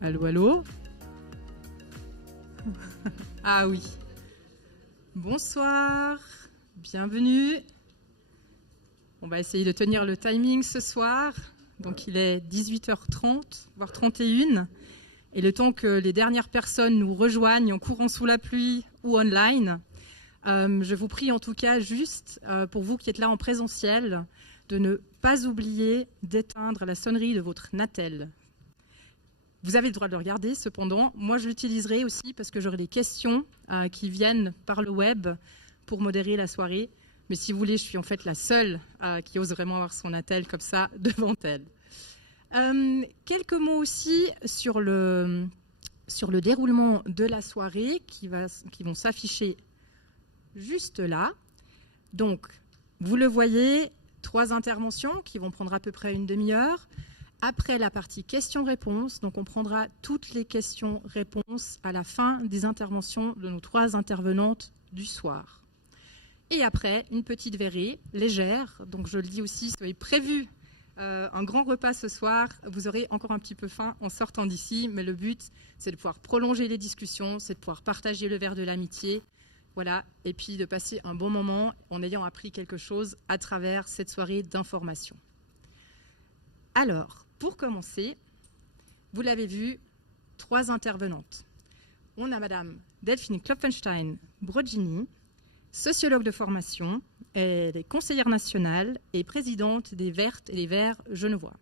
Allô, allô? Ah oui. Bonsoir, bienvenue. On va essayer de tenir le timing ce soir. Donc il est 18h30, voire 31. Et le temps que les dernières personnes nous rejoignent en courant sous la pluie ou online, je vous prie en tout cas juste, pour vous qui êtes là en présentiel, de ne pas oublier d'éteindre la sonnerie de votre Natel. Vous avez le droit de le regarder, cependant. Moi, je l'utiliserai aussi parce que j'aurai des questions qui viennent par le web pour modérer la soirée. Mais si vous voulez, je suis en fait la seule qui ose vraiment avoir son Natel comme ça devant elle. Quelques mots aussi sur le déroulement de la soirée qui vont s'afficher juste là. Donc, vous le voyez, 3 interventions qui vont prendre à peu près une demi-heure. Après la partie questions-réponses, donc on prendra toutes les questions-réponses à la fin des interventions de nos 3 intervenantes du soir. Et après, une petite verrée légère, donc je le dis aussi, soyez prévu un grand repas ce soir, vous aurez encore un petit peu faim en sortant d'ici, mais le but, c'est de pouvoir prolonger les discussions, c'est de pouvoir partager le verre de l'amitié, voilà, et puis de passer un bon moment en ayant appris quelque chose à travers cette soirée d'information. Alors, pour commencer, vous l'avez vu, 3 intervenantes. On a Madame Delphine Klopfenstein-Brogini, sociologue de formation, elle est conseillère nationale et présidente des Vertes et les Verts genevois.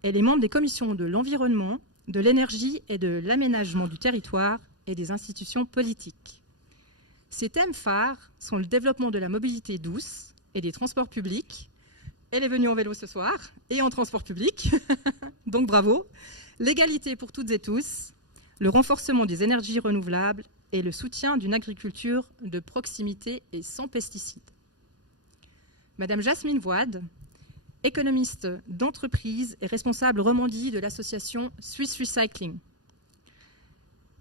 Elle est membre des commissions de l'environnement, de l'énergie et de l'aménagement du territoire et des institutions politiques. Ses thèmes phares sont le développement de la mobilité douce et des transports publics. Elle est venue en vélo ce soir et en transport public, donc bravo. L'égalité pour toutes et tous, le renforcement des énergies renouvelables et le soutien d'une agriculture de proximité et sans pesticides. Madame Jasmine Voide, économiste d'entreprise et responsable Romandie de l'association Swiss Recycling.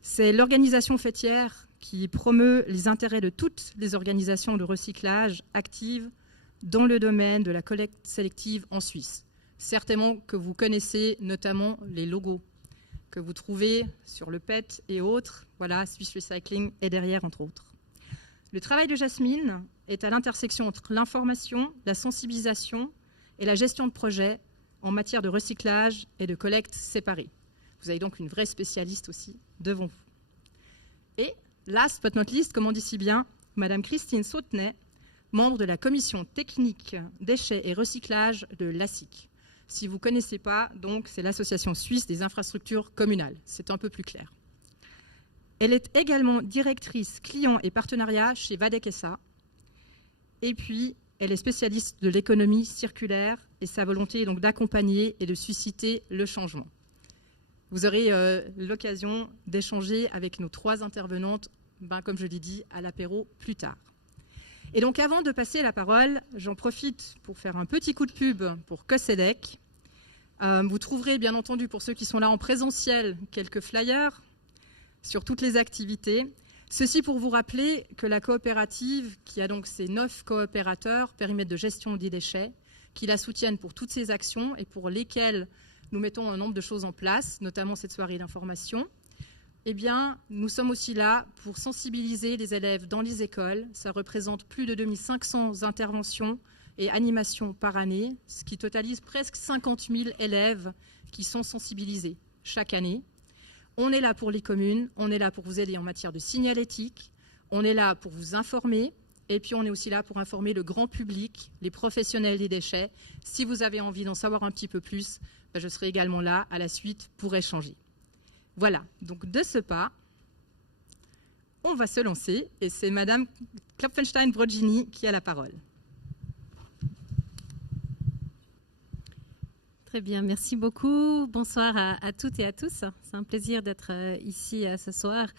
C'est l'organisation fêtière qui promeut les intérêts de toutes les organisations de recyclage actives dans le domaine de la collecte sélective en Suisse. Certainement que vous connaissez notamment les logos que vous trouvez sur le PET et autres. Voilà, Swiss Recycling est derrière, entre autres. Le travail de Jasmine est à l'intersection entre l'information, la sensibilisation et la gestion de projets en matière de recyclage et de collecte séparée. Vous avez donc une vraie spécialiste aussi devant vous. Et, last but not least, comme on dit si bien, Madame Christine Sautenay, membre de la commission technique déchets et recyclage de l'ASIC. Si vous ne connaissez pas, donc c'est l'Association suisse des infrastructures communales. C'est un peu plus clair. Elle est également directrice client et partenariat chez Vadekessa. Et puis, elle est spécialiste de l'économie circulaire et sa volonté donc d'accompagner et de susciter le changement. Vous aurez l'occasion d'échanger avec nos 3 intervenantes, comme je l'ai dit, à l'apéro plus tard. Et donc, avant de passer la parole, j'en profite pour faire un petit coup de pub pour Coselec. Vous trouverez, bien entendu, pour ceux qui sont là en présentiel, quelques flyers sur toutes les activités. Ceci pour vous rappeler que la coopérative, qui a donc ses 9 coopérateurs, périmètre de gestion des déchets, qui la soutiennent pour toutes ces actions et pour lesquelles nous mettons un nombre de choses en place, notamment cette soirée d'information, eh bien, nous sommes aussi là pour sensibiliser les élèves dans les écoles. Ça représente plus de 2500 interventions et animations par année, ce qui totalise presque 50 000 élèves qui sont sensibilisés chaque année. On est là pour les communes, on est là pour vous aider en matière de signalétique, on est là pour vous informer, et puis on est aussi là pour informer le grand public, les professionnels des déchets. Si vous avez envie d'en savoir un petit peu plus, je serai également là à la suite pour échanger. Voilà, donc de ce pas, on va se lancer et c'est Madame Klopfenstein-Brogini qui a la parole. Très bien, merci beaucoup. Bonsoir à toutes et à tous. C'est un plaisir d'être ici ce soir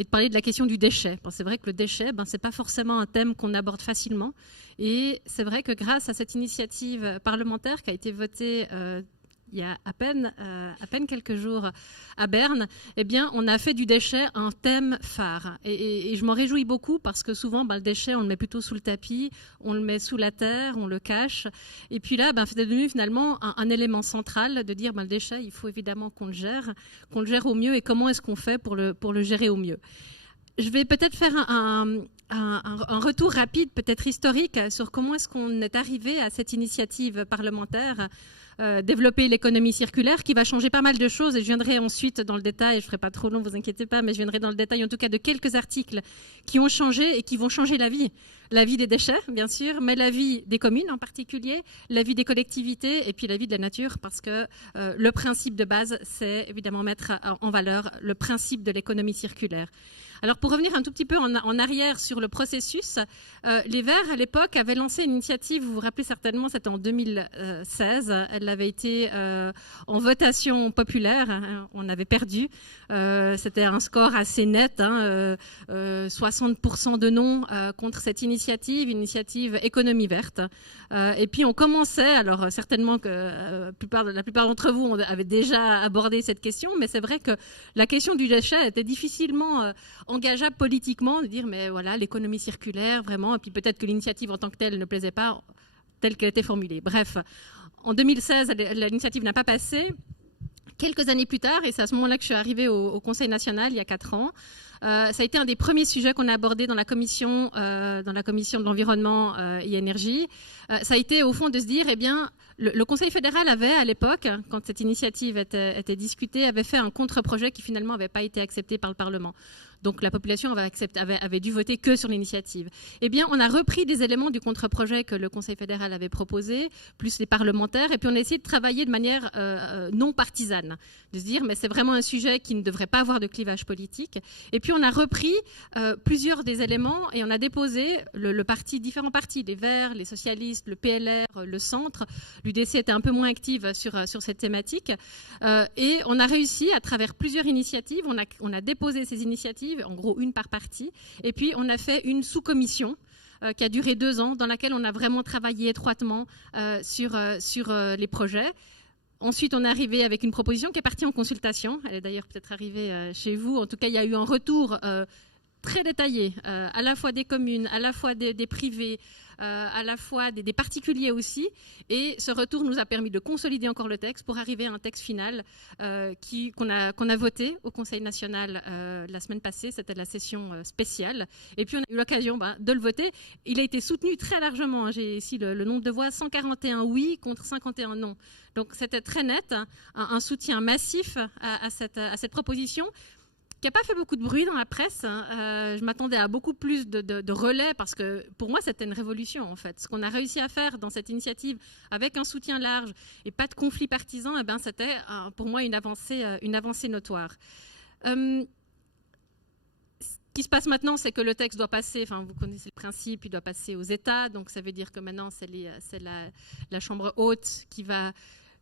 et de parler de la question du déchet. Bon, c'est vrai que le déchet, ce n'est pas forcément un thème qu'on aborde facilement. Et c'est vrai que grâce à cette initiative parlementaire qui a été votée il y a à peine quelques jours à Berne, eh bien, on a fait du déchet un thème phare. Et je m'en réjouis beaucoup parce que souvent, le déchet, on le met plutôt sous le tapis, on le met sous la terre, on le cache. Et puis là, c'est devenu finalement un élément central de dire le déchet, il faut évidemment qu'on le gère au mieux. Et comment est-ce qu'on fait pour le gérer au mieux? Je vais peut-être faire un retour rapide, peut-être historique, sur comment est-ce qu'on est arrivé à cette initiative parlementaire développer l'économie circulaire, qui va changer pas mal de choses, et je viendrai ensuite dans le détail, je ne ferai pas trop long, vous inquiétez pas, mais je viendrai dans le détail en tout cas de quelques articles qui ont changé et qui vont changer la vie des déchets, bien sûr, mais la vie des communes en particulier, la vie des collectivités et puis la vie de la nature, parce que le principe de base, c'est évidemment mettre en valeur le principe de l'économie circulaire. Alors pour revenir un tout petit peu en arrière sur le processus, les Verts à l'époque avaient lancé une initiative, vous vous rappelez certainement, c'était en 2016, elle avait été en votation populaire, hein, on avait perdu, c'était un score assez net, 60% de non contre cette initiative, économie verte. Et puis on commençait, alors certainement que la plupart d'entre vous avaient déjà abordé cette question, mais c'est vrai que la question du déchet était difficilement engageable politiquement, de dire mais voilà, l'économie circulaire, vraiment, et puis peut-être que l'initiative en tant que telle ne plaisait pas telle qu'elle était formulée. Bref, en 2016, l'initiative n'a pas passé. Quelques années plus tard, et c'est à ce moment-là que je suis arrivée au Conseil national, il y a 4 ans, ça a été un des premiers sujets qu'on a abordé dans la commission de l'environnement et énergie. Ça a été au fond de se dire, eh bien, le Conseil fédéral avait à l'époque, quand cette initiative était discutée, avait fait un contre-projet qui finalement n'avait pas été accepté par le Parlement. Donc la population avait dû voter que sur l'initiative. Eh bien, on a repris des éléments du contre-projet que le Conseil fédéral avait proposé, plus les parlementaires, et puis on a essayé de travailler de manière non partisane, de se dire, mais c'est vraiment un sujet qui ne devrait pas avoir de clivage politique. Et puis on a repris plusieurs des éléments et on a déposé différents partis, les Verts, les socialistes, le PLR, le Centre. L'UDC était un peu moins active sur cette thématique. Et on a réussi, à travers plusieurs initiatives, on a déposé ces initiatives, en gros une par parti, et puis on a fait une sous-commission qui a duré 2 ans, dans laquelle on a vraiment travaillé étroitement sur les projets. Ensuite, on est arrivé avec une proposition qui est partie en consultation. Elle est d'ailleurs peut-être arrivée chez vous. En tout cas, il y a eu un retour très détaillé, à la fois des communes, à la fois des privés, à la fois des particuliers aussi. Et ce retour nous a permis de consolider encore le texte pour arriver à un texte final qu'on a voté au Conseil national la semaine passée. C'était la session spéciale. Et puis on a eu l'occasion de le voter. Il a été soutenu très largement. J'ai ici le nombre de voix, 141 oui contre 51 non. Donc c'était très net, un soutien massif à cette proposition, qui n'a pas fait beaucoup de bruit dans la presse. Je m'attendais à beaucoup plus de relais, parce que pour moi, c'était une révolution, en fait. Ce qu'on a réussi à faire dans cette initiative, avec un soutien large et pas de conflit partisan, c'était pour moi une avancée notoire. Ce qui se passe maintenant, c'est que le texte doit passer, vous connaissez le principe, il doit passer aux États, donc ça veut dire que maintenant, c'est la Chambre haute qui va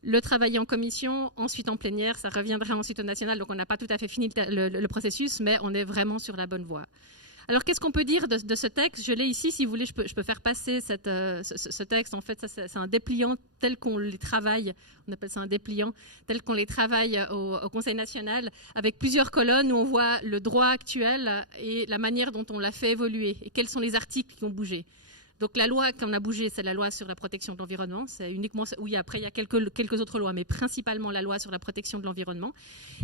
le travailler en commission, ensuite en plénière, ça reviendra ensuite au national, donc on n'a pas tout à fait fini le processus, mais on est vraiment sur la bonne voie. Alors qu'est-ce qu'on peut dire de ce texte? Je l'ai ici, si vous voulez, je peux faire passer ce texte. En fait, c'est un dépliant tel qu'on les travaille, on appelle ça un dépliant, tel qu'on les travaille au Conseil national, avec plusieurs colonnes où on voit le droit actuel et la manière dont on l'a fait évoluer, et quels sont les articles qui ont bougé. Donc la loi qu'on a bougée, c'est la loi sur la protection de l'environnement. C'est uniquement, oui, après il y a quelques autres lois, mais principalement la loi sur la protection de l'environnement.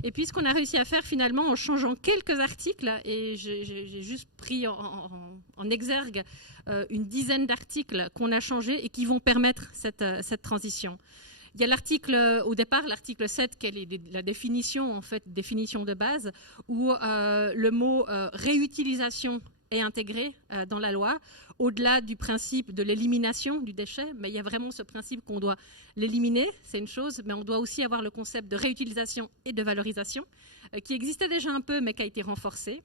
Et puis ce qu'on a réussi à faire finalement en changeant quelques articles, et j'ai juste pris en exergue une dizaine d'articles qu'on a changés et qui vont permettre cette transition. Il y a l'article, au départ, l'article 7, qui est la définition, en fait, définition de base, où le mot réutilisation est intégré dans la loi, au-delà du principe de l'élimination du déchet, mais il y a vraiment ce principe qu'on doit l'éliminer, c'est une chose, mais on doit aussi avoir le concept de réutilisation et de valorisation, qui existait déjà un peu, mais qui a été renforcé.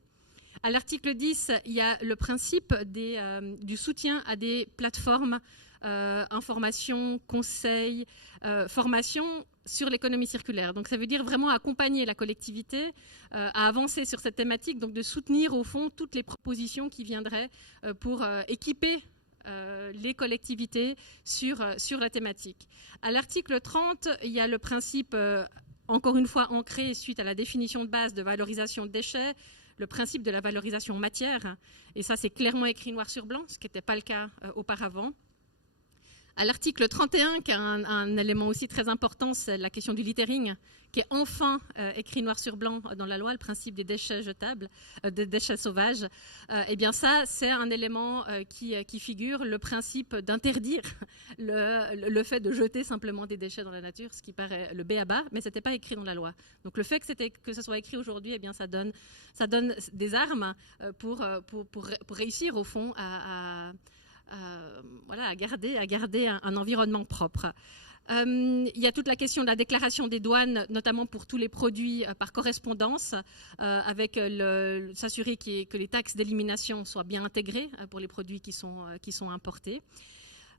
À l'article 10, il y a le principe du soutien à des plateformes, information, conseil, formation sur l'économie circulaire. Donc ça veut dire vraiment accompagner la collectivité à avancer sur cette thématique, donc de soutenir au fond toutes les propositions qui viendraient pour équiper les collectivités sur la thématique. À l'article 30, il y a le principe, encore une fois ancré suite à la définition de base de valorisation de déchets, le principe de la valorisation matière, et ça c'est clairement écrit noir sur blanc, ce qui n'était pas le cas auparavant. À l'article 31, qui est un élément aussi très important, c'est la question du littering, qui est enfin écrit noir sur blanc dans la loi, le principe des déchets jetables, des déchets sauvages. Eh bien ça, c'est un élément qui figure, le principe d'interdire le fait de jeter simplement des déchets dans la nature, ce qui paraît le b.a.-ba, mais ce n'était pas écrit dans la loi. Donc le fait que ce soit écrit aujourd'hui, eh bien ça donne des armes pour réussir au fond à garder un environnement propre. Il y a toute la question de la déclaration des douanes, notamment pour tous les produits par correspondance, avec s'assurer que les taxes d'élimination soient bien intégrées pour les produits qui sont importés.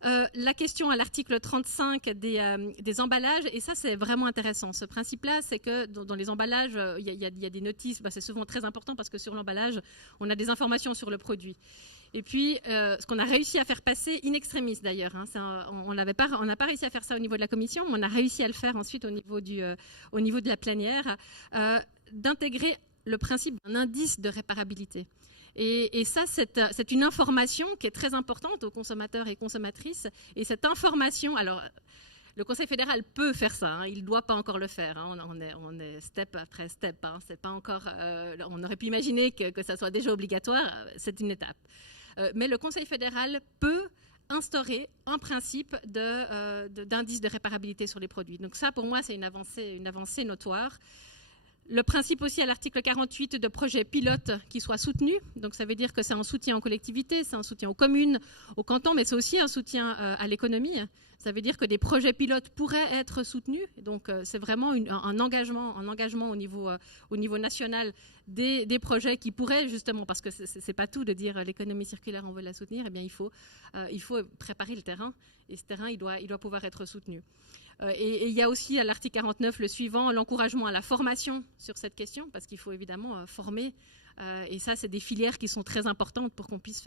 La question à l'article 35 des emballages, et ça c'est vraiment intéressant. Ce principe-là, c'est que dans les emballages, il y a des notices, c'est souvent très important parce que sur l'emballage, on a des informations sur le produit. Et puis, ce qu'on a réussi à faire passer, in extremis d'ailleurs, on n'a pas réussi à faire ça au niveau de la commission, mais on a réussi à le faire ensuite au niveau de la plénière, d'intégrer le principe d'un indice de réparabilité. Et ça, c'est une information qui est très importante aux consommateurs et consommatrices. Et cette information, alors, le Conseil fédéral peut faire ça, il ne doit pas encore le faire. On est step après step. C'est pas encore, on aurait pu imaginer que ça soit déjà obligatoire, c'est une étape. Mais le Conseil fédéral peut instaurer un principe d'indice de réparabilité sur les produits. Donc ça, pour moi, c'est une avancée notoire. Le principe aussi à l'article 48 de projets pilotes qui soient soutenus. Donc ça veut dire que c'est un soutien aux collectivités, c'est un soutien aux communes, aux cantons, mais c'est aussi un soutien à l'économie. Ça veut dire que des projets pilotes pourraient être soutenus. Donc c'est vraiment un engagement au niveau national des projets qui pourraient justement, parce que c'est pas tout de dire l'économie circulaire on veut la soutenir, eh bien il faut préparer le terrain et ce terrain il doit pouvoir être soutenu. Et il y a aussi à l'article 49 le suivant, l'encouragement à la formation sur cette question, parce qu'il faut évidemment former. Et ça, c'est des filières qui sont très importantes pour qu'on puisse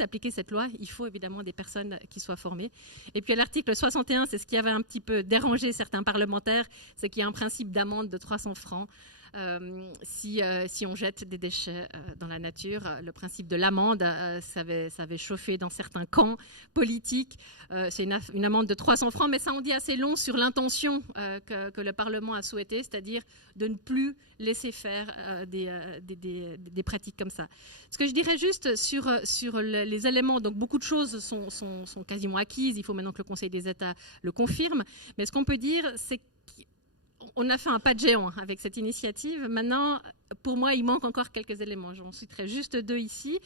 appliquer cette loi. Il faut évidemment des personnes qui soient formées. Et puis à l'article 61, c'est ce qui avait un petit peu dérangé certains parlementaires, c'est qu'il y a un principe d'amende de 300 francs. Si on jette des déchets dans la nature. Le principe de l'amende, ça avait chauffé dans certains camps politiques. C'est une amende de 300 francs, mais ça en dit assez long sur l'intention que le Parlement a souhaité, c'est-à-dire de ne plus laisser faire des pratiques comme ça. Ce que je dirais juste sur les éléments, donc beaucoup de choses sont quasiment acquises, il faut maintenant que le Conseil des États le confirme, mais ce qu'on peut dire, c'est on a fait un pas de géant avec cette initiative. Maintenant, pour moi, il manque encore quelques éléments. J'en citerai juste deux ici.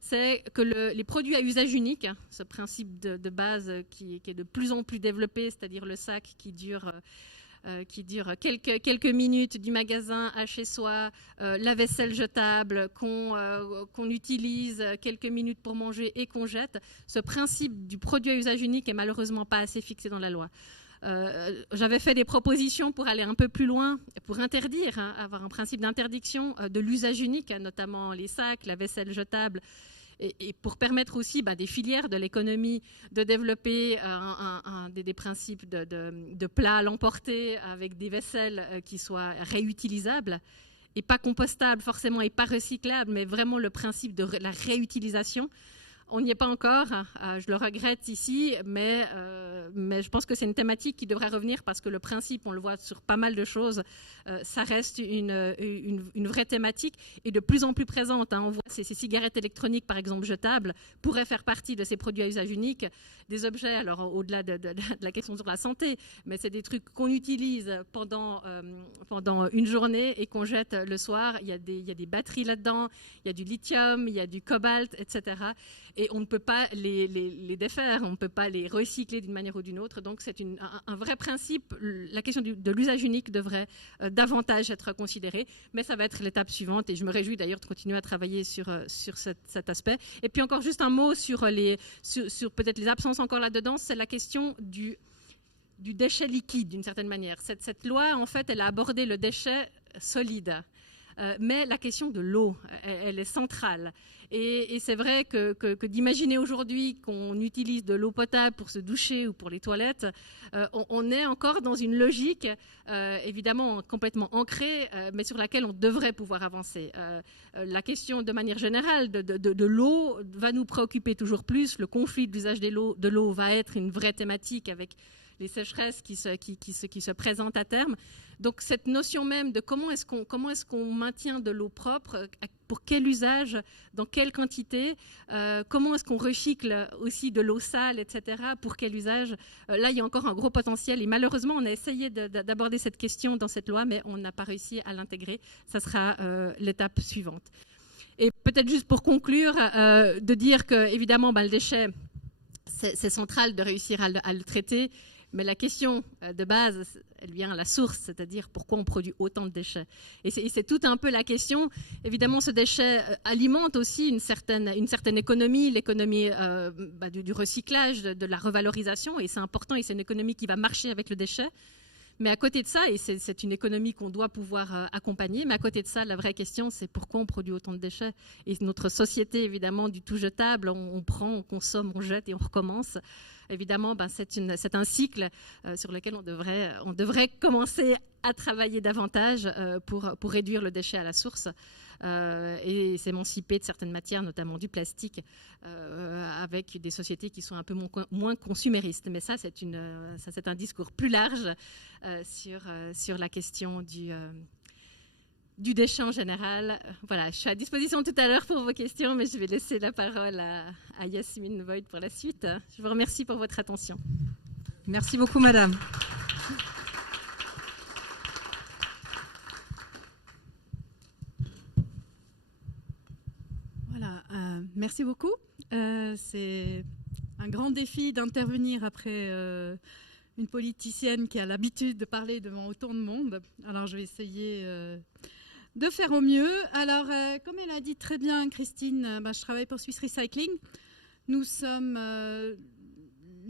C'est que les produits à usage unique, ce principe de base qui est de plus en plus développé, c'est-à-dire le sac qui dure quelques minutes du magasin à chez soi, la vaisselle jetable qu'on utilise quelques minutes pour manger et qu'on jette. Ce principe du produit à usage unique est malheureusement pas assez fixé dans la loi. J'avais fait des propositions pour aller un peu plus loin, pour interdire, avoir un principe d'interdiction de l'usage unique, notamment les sacs, la vaisselle jetable, et pour permettre aussi des filières de l'économie de développer des principes de plats à l'emporter avec des vaisselles qui soient réutilisables et pas compostables forcément et pas recyclables, mais vraiment le principe de la réutilisation. On n'y est pas encore, je le regrette ici, mais je pense que c'est une thématique qui devrait revenir parce que le principe, on le voit sur pas mal de choses, ça reste une vraie thématique et de plus en plus présente. On voit ces cigarettes électroniques, par exemple, jetables, pourraient faire partie de ces produits à usage unique. Des objets, alors au-delà de la question sur la santé, mais c'est des trucs qu'on utilise pendant une journée et qu'on jette le soir. Il y a des batteries là-dedans, il y a du lithium, il y a du cobalt, etc. Et on ne peut pas les défaire, on ne peut pas les recycler d'une manière ou d'une autre. Donc c'est un vrai principe. La question de l'usage unique devrait davantage être considérée, mais ça va être l'étape suivante. Et je me réjouis d'ailleurs de continuer à travailler sur cet aspect. Et puis encore juste un mot sur peut-être les absences encore là-dedans, c'est la question du déchet liquide d'une certaine manière. Cette loi, en fait, elle a abordé le déchet solide. mais la question de l'eau, elle est centrale. Et c'est vrai que d'imaginer aujourd'hui qu'on utilise de l'eau potable pour se doucher ou pour les toilettes, on est encore dans une logique évidemment complètement ancrée, mais sur laquelle on devrait pouvoir avancer. La question de manière générale de l'eau va nous préoccuper toujours plus. Le conflit de l'usage de l'eau va être une vraie thématique avec les sécheresses qui se présentent à terme. Donc cette notion même de comment est-ce qu'on maintient de l'eau propre, pour quel usage, dans quelle quantité, comment est-ce qu'on recycle aussi de l'eau sale, etc., pour quel usage, là il y a encore un gros potentiel et malheureusement on a essayé d'aborder cette question dans cette loi mais on n'a pas réussi à l'intégrer. Ça sera l'étape suivante. Et peut-être juste pour conclure, de dire que évidemment le déchet, c'est central de réussir à le traiter. Mais la question de base, elle vient à la source, c'est-à-dire pourquoi on produit autant de déchets. Et c'est tout un peu la question. Évidemment, ce déchet alimente aussi une certaine économie, l'économie du recyclage, de la revalorisation. Et c'est important, et c'est une économie qui va marcher avec le déchet. Mais à côté de ça, et c'est une économie qu'on doit pouvoir accompagner, mais à côté de ça, la vraie question, c'est pourquoi on produit autant de déchets. Et notre société, évidemment, du tout jetable, on prend, on consomme, on jette et on recommence. Évidemment, c'est un cycle sur lequel on devrait commencer à travailler davantage pour réduire le déchet à la source et s'émanciper de certaines matières, notamment du plastique, avec des sociétés qui sont un peu moins consuméristes. Mais ça, c'est un discours plus large sur la question du déchet en général. Voilà, je suis à disposition tout à l'heure pour vos questions, mais je vais laisser la parole à Yasmine Voigt pour la suite. Je vous remercie pour votre attention. Merci beaucoup, madame. Voilà, merci beaucoup. C'est un grand défi d'intervenir après une politicienne qui a l'habitude de parler devant autant de monde. Alors, je vais essayer de faire au mieux. Alors, comme elle a dit très bien, Christine, je travaille pour Swiss Recycling. Nous sommes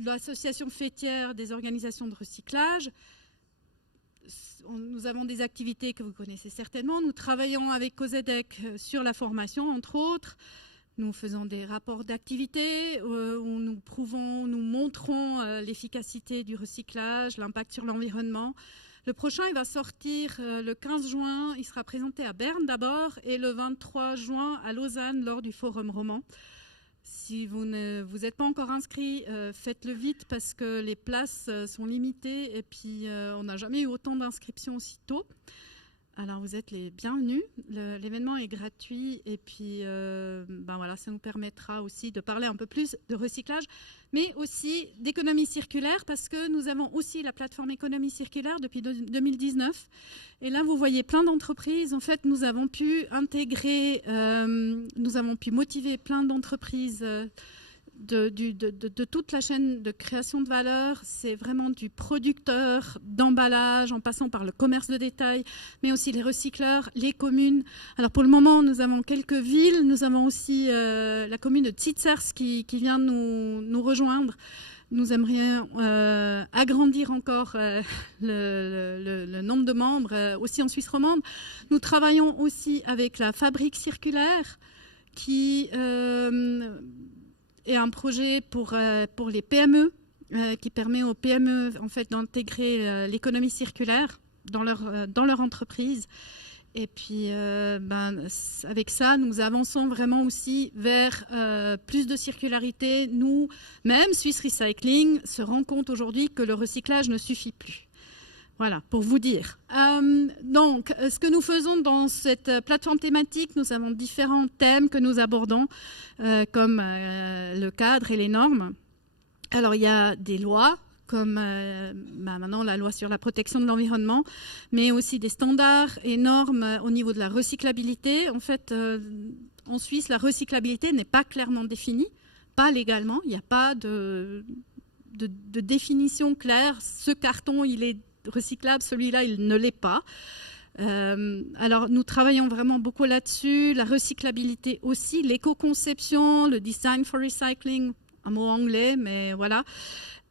l'association fêtière des organisations de recyclage. Nous avons des activités que vous connaissez certainement. Nous travaillons avec COSEDEC sur la formation, entre autres. Nous faisons des rapports d'activité où nous montrons l'efficacité du recyclage, l'impact sur l'environnement. Le prochain, il va sortir le 15 juin. Il sera présenté à Berne d'abord et le 23 juin à Lausanne lors du Forum Roman. Si vous n'êtes pas encore inscrit, faites-le vite parce que les places sont limitées et puis on n'a jamais eu autant d'inscriptions aussi tôt. Alors vous êtes les bienvenus. L'événement est gratuit et puis voilà, ça nous permettra aussi de parler un peu plus de recyclage, mais aussi d'économie circulaire parce que nous avons aussi la plateforme économie circulaire depuis 2019. Et là, vous voyez plein d'entreprises. En fait, nous avons pu intégrer, nous avons pu motiver plein d'entreprises de toute la chaîne de création de valeur. C'est vraiment du producteur d'emballage en passant par le commerce de détail, mais aussi les recycleurs, les communes. Alors pour le moment, nous avons quelques villes. Nous avons aussi la commune de Tsitzers qui vient nous rejoindre. Nous aimerions agrandir encore le nombre de membres, aussi en Suisse romande. Nous travaillons aussi avec la Fabrique circulaire qui est un projet pour les PME qui permet aux PME en fait, d'intégrer l'économie circulaire dans leur entreprise. Et puis, avec ça, nous avançons vraiment aussi vers plus de circularité. Nous, même Swiss Recycling, se rend compte aujourd'hui que le recyclage ne suffit plus. Voilà, pour vous dire. Donc, ce que nous faisons dans cette plateforme thématique, nous avons différents thèmes que nous abordons, comme le cadre et les normes. Alors, il y a des lois, comme maintenant la loi sur la protection de l'environnement, mais aussi des standards et normes au niveau de la recyclabilité. En fait, en Suisse, la recyclabilité n'est pas clairement définie, pas légalement. Il n'y a pas de définition claire. Ce carton, il est recyclable, celui-là, il ne l'est pas. Alors, nous travaillons vraiment beaucoup là-dessus. La recyclabilité aussi, l'éco-conception, le design for recycling, un mot anglais, mais voilà.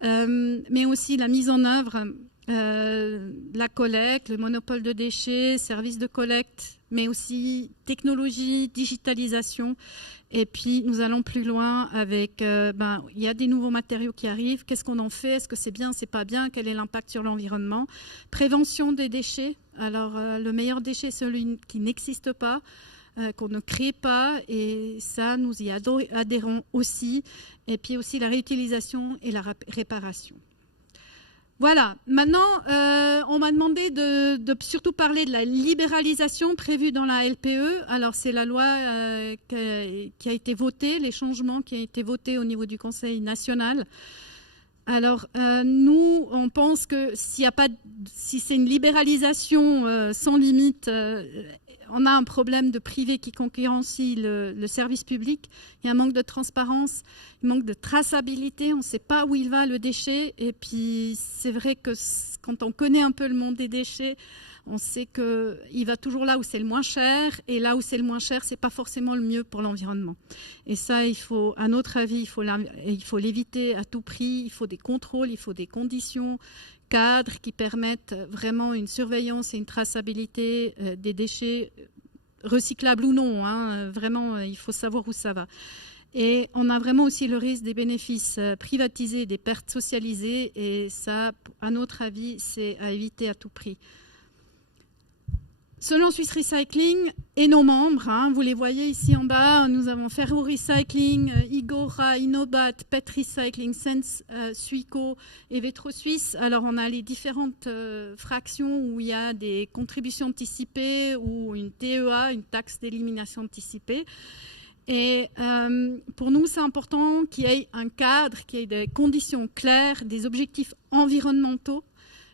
Mais aussi la mise en œuvre. la collecte, le monopole de déchets, services de collecte, mais aussi technologie, digitalisation. Et puis, nous allons plus loin avec, il y a des nouveaux matériaux qui arrivent. Qu'est-ce qu'on en fait? Est-ce que c'est bien, c'est pas bien? Quel est l'impact sur l'environnement? Prévention des déchets. Alors, le meilleur déchet, c'est celui qui n'existe pas, qu'on ne crée pas. Et ça, nous y adhérons aussi. Et puis aussi la réutilisation et la réparation. Voilà, maintenant, on m'a demandé de surtout parler de la libéralisation prévue dans la LPE. Alors, c'est la loi qui a été votée, les changements qui ont été votés au niveau du Conseil national. Alors, nous, on pense que si c'est une libéralisation sans limite, on a un problème de privé qui concurrencie le service public. Il y a un manque de transparence, un manque de traçabilité. On ne sait pas où il va, le déchet. Et puis, c'est vrai que quand on connaît un peu le monde des déchets, on sait qu'il va toujours là où c'est le moins cher. Et là où c'est le moins cher, ce n'est pas forcément le mieux pour l'environnement. Et ça, à notre avis, il faut l'éviter à tout prix. Il faut des contrôles, il faut des conditions cadres qui permettent vraiment une surveillance et une traçabilité des déchets, recyclables ou non. Vraiment, il faut savoir où ça va. Et on a vraiment aussi le risque des bénéfices privatisés, des pertes socialisées. Et ça, à notre avis, c'est à éviter à tout prix. Selon Swiss Recycling et nos membres, vous les voyez ici en bas, nous avons Ferro Recycling, Igora, Innobat, Pet Recycling, Sense, Suico et Vetro Suisse. Alors on a les différentes fractions où il y a des contributions anticipées ou une TEA, une taxe d'élimination anticipée. Et pour nous, c'est important qu'il y ait un cadre, qu'il y ait des conditions claires, des objectifs environnementaux,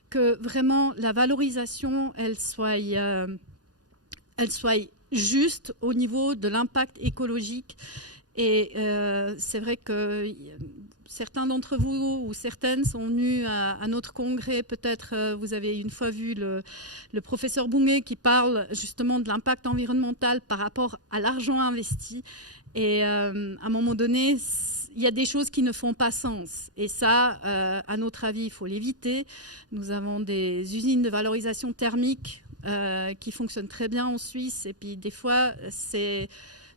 que vraiment la valorisation, elle soit juste au niveau de l'impact écologique. Et c'est vrai que certains d'entre vous ou certaines sont venus à notre congrès. Peut-être vous avez une fois vu le professeur Bunge qui parle justement de l'impact environnemental par rapport à l'argent investi. Et à un moment donné, il y a des choses qui ne font pas sens. Et ça, à notre avis, il faut l'éviter. Nous avons des usines de valorisation thermique qui fonctionnent très bien en Suisse. Et puis des fois,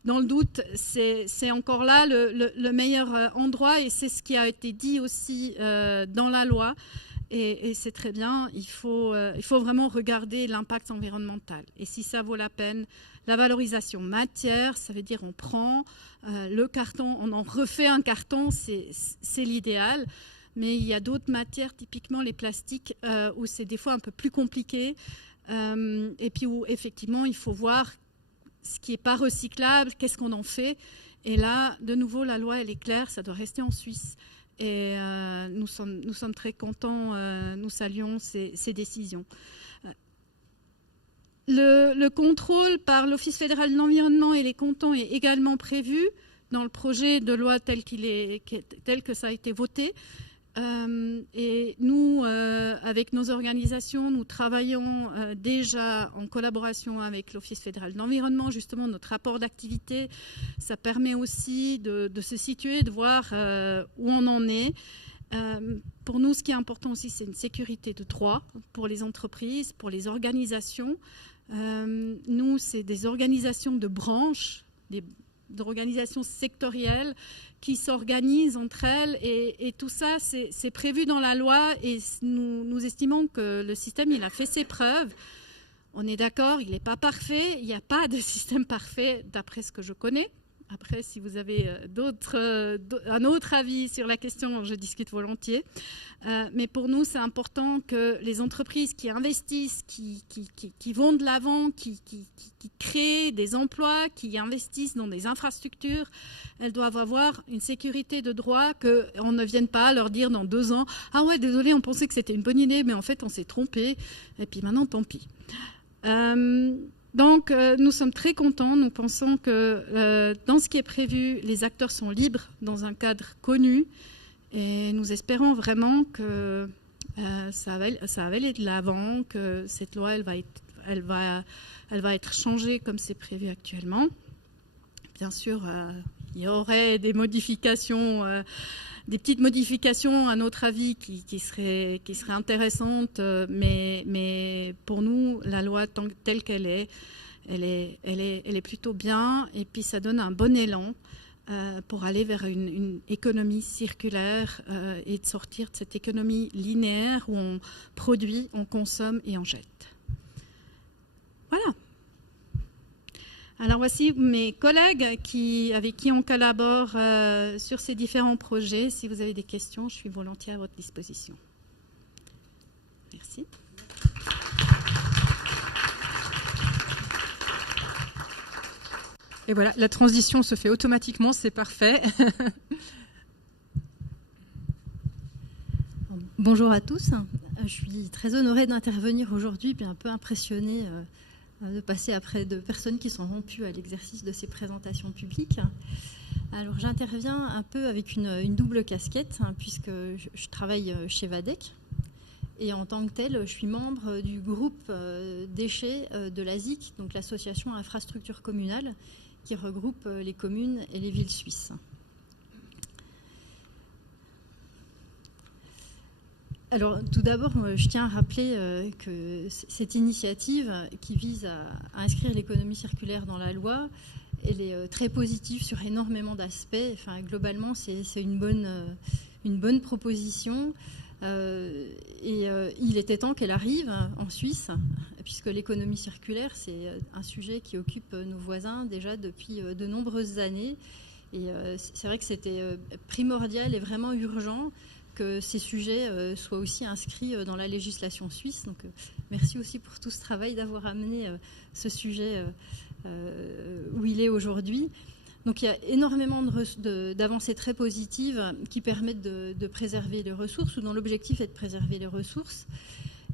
dans le doute, c'est encore là le meilleur endroit. Et c'est ce qui a été dit aussi dans la loi. Et c'est très bien. Il faut vraiment regarder l'impact environnemental. Et si ça vaut la peine, la valorisation matière, ça veut dire on prend le carton, on en refait un carton, c'est l'idéal. Mais il y a d'autres matières, typiquement les plastiques, où c'est des fois un peu plus compliqué. Et puis où effectivement, il faut voir ce qui n'est pas recyclable, qu'est-ce qu'on en fait. Et là, de nouveau, la loi, elle est claire, ça doit rester en Suisse. Et nous sommes très contents, nous saluons ces décisions. Le contrôle par l'Office fédéral de l'environnement et les cantons est également prévu dans le projet de loi tel que ça a été voté. Et nous, avec nos organisations, nous travaillons déjà en collaboration avec l'Office fédéral de l'environnement, justement notre rapport d'activité. Ça permet aussi de se situer, de voir où on en est. Pour nous, ce qui est important aussi, c'est une sécurité de droit pour les entreprises, pour les organisations. Nous, c'est des organisations de branches, d'organisations sectorielles qui s'organisent entre elles et tout ça, c'est prévu dans la loi et nous estimons que le système, il a fait ses preuves. On est d'accord, il n'est pas parfait, il n'y a pas de système parfait d'après ce que je connais. Après, si vous avez un autre avis sur la question, je discute volontiers. Mais pour nous, c'est important que les entreprises qui investissent, qui vont de l'avant, qui créent des emplois, qui investissent dans des infrastructures, elles doivent avoir une sécurité de droit, qu'on ne vienne pas leur dire dans 2 ans « Ah ouais, désolé, on pensait que c'était une bonne idée, mais en fait, on s'est trompé. Et puis maintenant, tant pis. » Donc, nous sommes très contents. Nous pensons que dans ce qui est prévu, les acteurs sont libres dans un cadre connu. Et nous espérons vraiment que ça va aller de l'avant, que cette loi, elle va être changée comme c'est prévu actuellement. Bien sûr, il y aurait des modifications, des petites modifications à notre avis qui seraient intéressantes, mais pour nous, la loi telle qu'elle est, elle est plutôt bien, et puis ça donne un bon élan pour aller vers une économie circulaire et de sortir de cette économie linéaire où on produit, on consomme et on jette. Voilà. Alors voici mes collègues avec qui on collabore sur ces différents projets. Si vous avez des questions, je suis volontiers à votre disposition. Merci. Et voilà, la transition se fait automatiquement, c'est parfait. Bonjour à tous. Je suis très honorée d'intervenir aujourd'hui, puis un peu impressionnée de passer après de personnes qui sont rompues à l'exercice de ces présentations publiques. Alors j'interviens un peu avec une double casquette, puisque je travaille chez VADEC, et en tant que telle, je suis membre du groupe déchets de l'ASIC, donc l'association infrastructure communale, qui regroupe les communes et les villes suisses. Alors, tout d'abord, je tiens à rappeler que cette initiative qui vise à inscrire l'économie circulaire dans la loi, elle est très positive sur énormément d'aspects. Enfin, globalement, c'est une bonne proposition. Il était temps qu'elle arrive en Suisse, puisque l'économie circulaire, c'est un sujet qui occupe nos voisins déjà depuis de nombreuses années. Et c'est vrai que c'était primordial et vraiment urgent que ces sujets soient aussi inscrits dans la législation suisse. Donc merci aussi pour tout ce travail d'avoir amené ce sujet où il est aujourd'hui. Donc il y a énormément d'avancées très positives qui permettent de préserver les ressources, ou dont l'objectif est de préserver les ressources.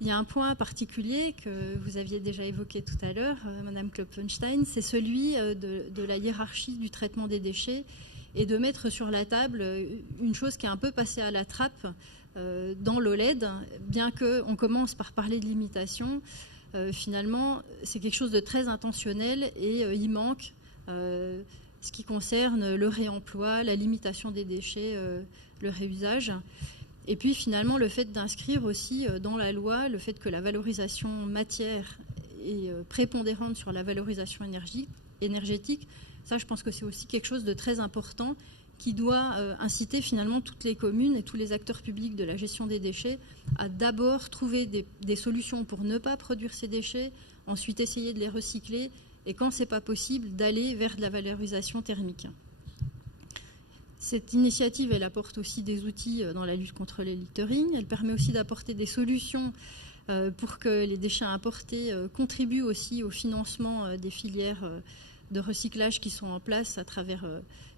Il y a un point particulier que vous aviez déjà évoqué tout à l'heure, Madame Klopfenstein, c'est celui de la hiérarchie du traitement des déchets, et de mettre sur la table une chose qui est un peu passée à la trappe dans l'OLED. Bien qu'on commence par parler de limitation, finalement, c'est quelque chose de très intentionnel, et il manque ce qui concerne le réemploi, la limitation des déchets, le réusage. Et puis finalement, le fait d'inscrire aussi dans la loi le fait que la valorisation matière est prépondérante sur la valorisation énergétique, ça, je pense que c'est aussi quelque chose de très important qui doit inciter finalement toutes les communes et tous les acteurs publics de la gestion des déchets à d'abord trouver des solutions pour ne pas produire ces déchets, ensuite essayer de les recycler, et quand ce n'est pas possible, d'aller vers de la valorisation thermique. Cette initiative, elle apporte aussi des outils dans la lutte contre les littering. Elle permet aussi d'apporter des solutions pour que les déchets importés contribuent aussi au financement des filières de recyclage qui sont en place à travers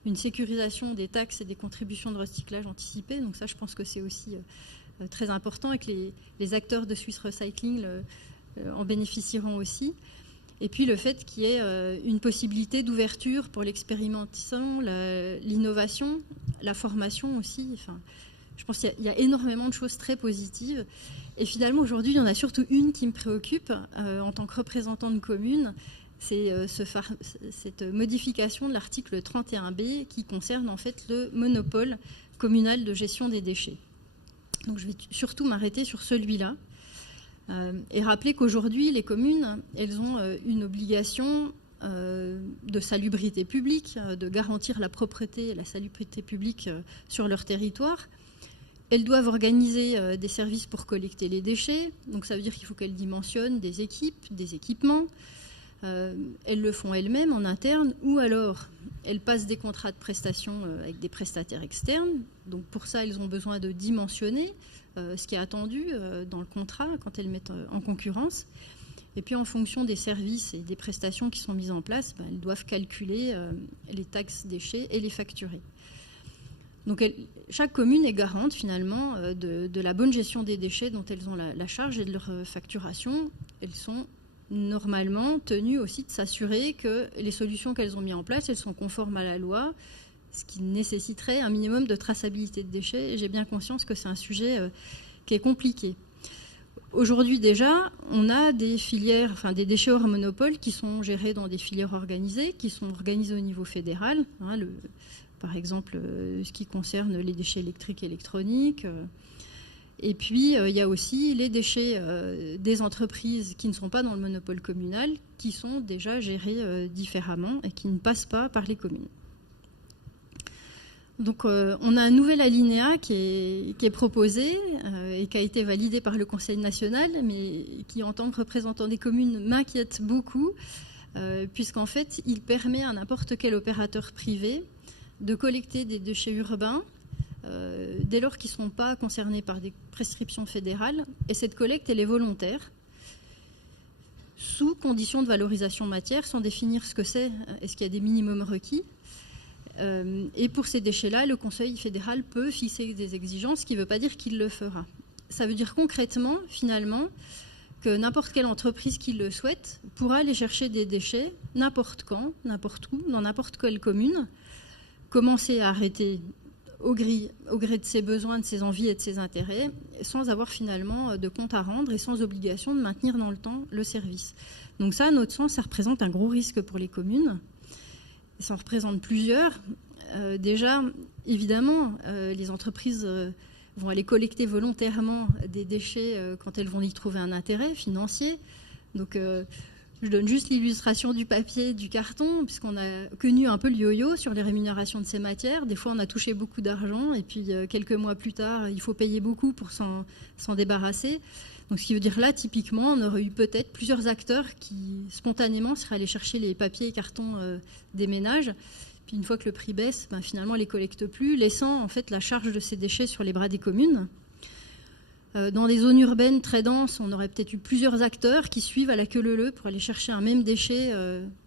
une sécurisation des taxes et des contributions de recyclage anticipées. Donc ça, je pense que c'est aussi très important, et que les acteurs de Swiss Recycling en bénéficieront aussi. Et puis le fait qu'il y ait une possibilité d'ouverture pour l'expérimentation, l'innovation, la formation aussi. Enfin, je pense qu'il y a énormément de choses très positives. Et finalement, aujourd'hui, il y en a surtout une qui me préoccupe en tant que représentant de commune. C'est cette modification de l'article 31B qui concerne en fait le monopole communal de gestion des déchets. Donc je vais surtout m'arrêter sur celui-là et rappeler qu'aujourd'hui, les communes, elles ont une obligation de salubrité publique, de garantir la propreté et la salubrité publique sur leur territoire. Elles doivent organiser des services pour collecter les déchets, donc ça veut dire qu'il faut qu'elles dimensionnent des équipes, des équipements. Elles le font elles-mêmes en interne, ou alors elles passent des contrats de prestation avec des prestataires externes. Donc pour ça, elles ont besoin de dimensionner ce qui est attendu dans le contrat quand elles mettent en concurrence. Et puis en fonction des services et des prestations qui sont mises en place, elles doivent calculer les taxes déchets et les facturer. Donc chaque commune est garante finalement de la bonne gestion des déchets dont elles ont la charge et de leur facturation. Elles sont normalement tenues aussi de s'assurer que les solutions qu'elles ont mises en place, elles sont conformes à la loi, ce qui nécessiterait un minimum de traçabilité de déchets. Et j'ai bien conscience que c'est un sujet qui est compliqué. aujourd'hui déjà, on a des filières, enfin des déchets hors monopole qui sont gérés dans des filières organisées, qui sont organisées au niveau fédéral. Hein, par exemple, ce qui concerne les déchets électriques et électroniques. Et puis, il y a aussi les déchets des entreprises qui ne sont pas dans le monopole communal, qui sont déjà gérés différemment et qui ne passent pas par les communes. Donc, on a un nouvel alinéa qui est proposé et qui a été validé par le Conseil national, mais qui, en tant que représentant des communes, m'inquiète beaucoup, puisqu'en fait, il permet à n'importe quel opérateur privé de collecter des déchets urbains dès lors qu'ils ne sont pas concernés par des prescriptions fédérales. Et cette collecte, elle est volontaire, sous conditions de valorisation matière, sans définir ce que c'est, est-ce qu'il y a des minimums requis. Et pour ces déchets-là, le Conseil fédéral peut fixer des exigences, ce qui ne veut pas dire qu'il le fera. Ça veut dire concrètement, finalement, que n'importe quelle entreprise qui le souhaite pourra aller chercher des déchets n'importe quand, n'importe où, dans n'importe quelle commune, commencer à arrêter au gré de ses besoins, de ses envies et de ses intérêts, sans avoir finalement de compte à rendre et sans obligation de maintenir dans le temps le service. Donc ça, à notre sens, ça représente un gros risque pour les communes. Ça en représente plusieurs. Déjà, évidemment, les entreprises vont aller collecter volontairement des déchets quand elles vont y trouver un intérêt financier. Donc, je donne juste l'illustration du papier, du carton, puisqu'on a connu un peu le yo-yo sur les rémunérations de ces matières. Des fois, on a touché beaucoup d'argent, et puis quelques mois plus tard, il faut payer beaucoup pour s'en débarrasser. Donc, ce qui veut dire là, typiquement, on aurait eu peut-être plusieurs acteurs qui, spontanément, seraient allés chercher les papiers et cartons des ménages. Puis, une fois que le prix baisse, finalement, on ne les collecte plus, laissant en fait la charge de ces déchets sur les bras des communes. Dans des zones urbaines très denses, on aurait peut-être eu plusieurs acteurs qui suivent à la queue leu-leu pour aller chercher un même déchet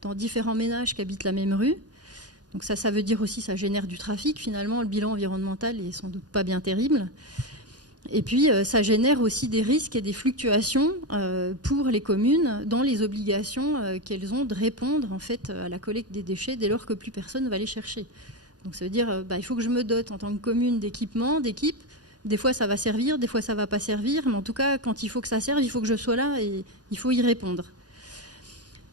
dans différents ménages qui habitent la même rue. Donc ça veut dire aussi que ça génère du trafic. Finalement, le bilan environnemental est sans doute pas bien terrible. Et puis, ça génère aussi des risques et des fluctuations pour les communes dans les obligations qu'elles ont de répondre en fait, à la collecte des déchets dès lors que plus personne ne va les chercher. Donc ça veut dire il faut que je me dote en tant que commune d'équipements, d'équipes. Des fois, ça va servir, des fois, ça ne va pas servir. Mais en tout cas, quand il faut que ça serve, il faut que je sois là et il faut y répondre.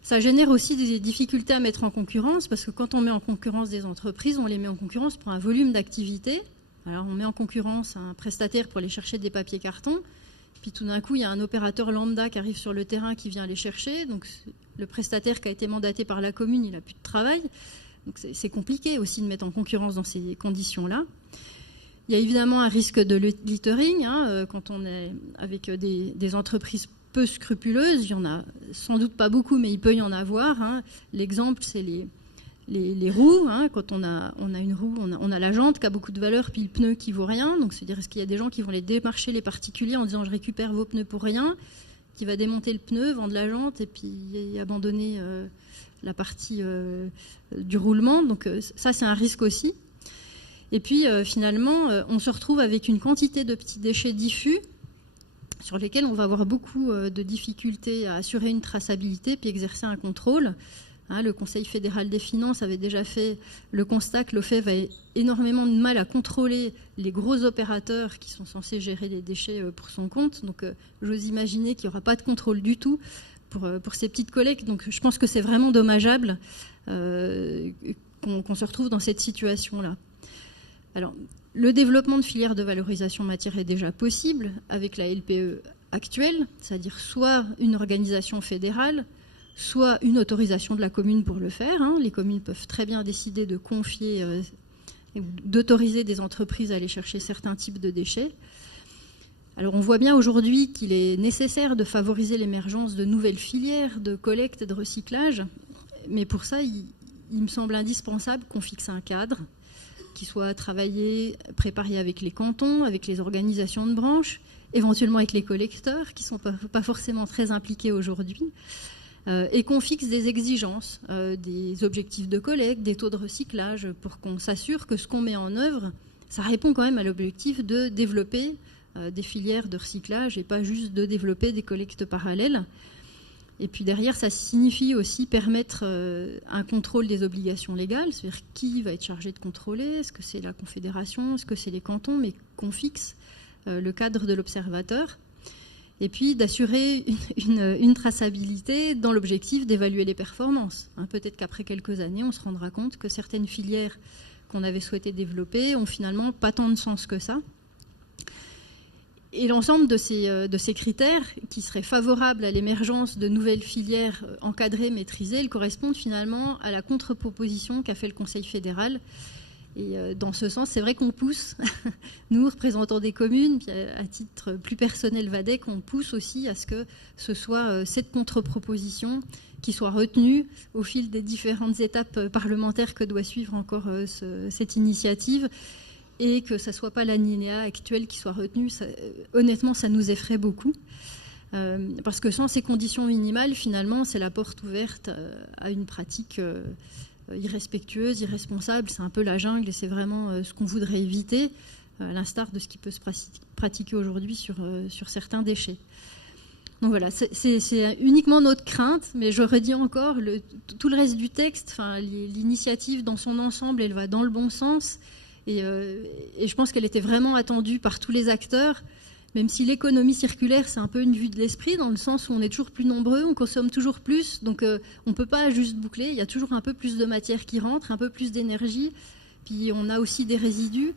Ça génère aussi des difficultés à mettre en concurrence, parce que quand on met en concurrence des entreprises, on les met en concurrence pour un volume d'activité. Alors, on met en concurrence un prestataire pour aller chercher des papiers cartons. Puis tout d'un coup, il y a un opérateur lambda qui arrive sur le terrain qui vient les chercher. Donc, le prestataire qui a été mandaté par la commune, il n'a plus de travail. Donc, c'est compliqué aussi de mettre en concurrence dans ces conditions-là. Il y a évidemment un risque de littering, quand on est avec des entreprises peu scrupuleuses. Il n'y en a sans doute pas beaucoup, mais il peut y en avoir. L'exemple, c'est les roues. Quand on a une roue, on a la jante qui a beaucoup de valeur, puis le pneu qui vaut rien. Donc, c'est-à-dire, est-ce qu'il y a des gens qui vont les démarcher, les particuliers, en disant « je récupère vos pneus pour rien », qui va démonter le pneu, vendre la jante et puis abandonner la partie du roulement. Donc, ça, c'est un risque aussi. Et puis, finalement, on se retrouve avec une quantité de petits déchets diffus sur lesquels on va avoir beaucoup de difficultés à assurer une traçabilité puis exercer un contrôle. Le Conseil fédéral des finances avait déjà fait le constat que l'OFEV a énormément de mal à contrôler les gros opérateurs qui sont censés gérer les déchets pour son compte. Donc, j'ose imaginer qu'il n'y aura pas de contrôle du tout pour ces petites collectes. Donc, je pense que c'est vraiment dommageable qu'on se retrouve dans cette situation-là. Alors, le développement de filières de valorisation matière est déjà possible avec la LPE actuelle, c'est-à-dire soit une organisation fédérale, soit une autorisation de la commune pour le faire. Les communes peuvent très bien décider de confier, d'autoriser des entreprises à aller chercher certains types de déchets. Alors, on voit bien aujourd'hui qu'il est nécessaire de favoriser l'émergence de nouvelles filières de collecte et de recyclage, mais pour ça, il me semble indispensable qu'on fixe un cadre qui soit travaillé, préparé avec les cantons, avec les organisations de branches, éventuellement avec les collecteurs, qui ne sont pas forcément très impliqués aujourd'hui, et qu'on fixe des exigences, des objectifs de collecte, des taux de recyclage, pour qu'on s'assure que ce qu'on met en œuvre, ça répond quand même à l'objectif de développer des filières de recyclage et pas juste de développer des collectes parallèles. Et puis derrière, ça signifie aussi permettre un contrôle des obligations légales, c'est-à-dire qui va être chargé de contrôler, est-ce que c'est la Confédération, est-ce que c'est les cantons, mais qu'on fixe le cadre de l'observateur. et puis d'assurer une traçabilité dans l'objectif d'évaluer les performances. Peut-être qu'après quelques années, on se rendra compte que certaines filières qu'on avait souhaité développer ont finalement pas tant de sens que ça. Et l'ensemble de ces critères qui seraient favorables à l'émergence de nouvelles filières encadrées, maîtrisées, elles correspondent finalement à la contre-proposition qu'a fait le Conseil fédéral. Et dans ce sens, c'est vrai qu'on pousse, nous, représentants des communes, puis à titre plus personnel VADEC, on pousse aussi à ce que ce soit cette contre-proposition qui soit retenue au fil des différentes étapes parlementaires que doit suivre encore cette initiative, et que ce ne soit pas l'alinéa actuel qui soit retenu. Honnêtement, ça nous effraie beaucoup. Parce que sans ces conditions minimales, finalement, c'est la porte ouverte à une pratique irrespectueuse, irresponsable. C'est un peu la jungle et c'est vraiment ce qu'on voudrait éviter, à l'instar de ce qui peut se pratiquer aujourd'hui sur certains déchets. Donc voilà, c'est uniquement notre crainte, mais je redis encore, tout le reste du texte, l'initiative dans son ensemble, elle va dans le bon sens. Et je pense qu'elle était vraiment attendue par tous les acteurs, même si l'économie circulaire, c'est un peu une vue de l'esprit, dans le sens où on est toujours plus nombreux, on consomme toujours plus, donc on ne peut pas juste boucler, il y a toujours un peu plus de matière qui rentre, un peu plus d'énergie, puis on a aussi des résidus.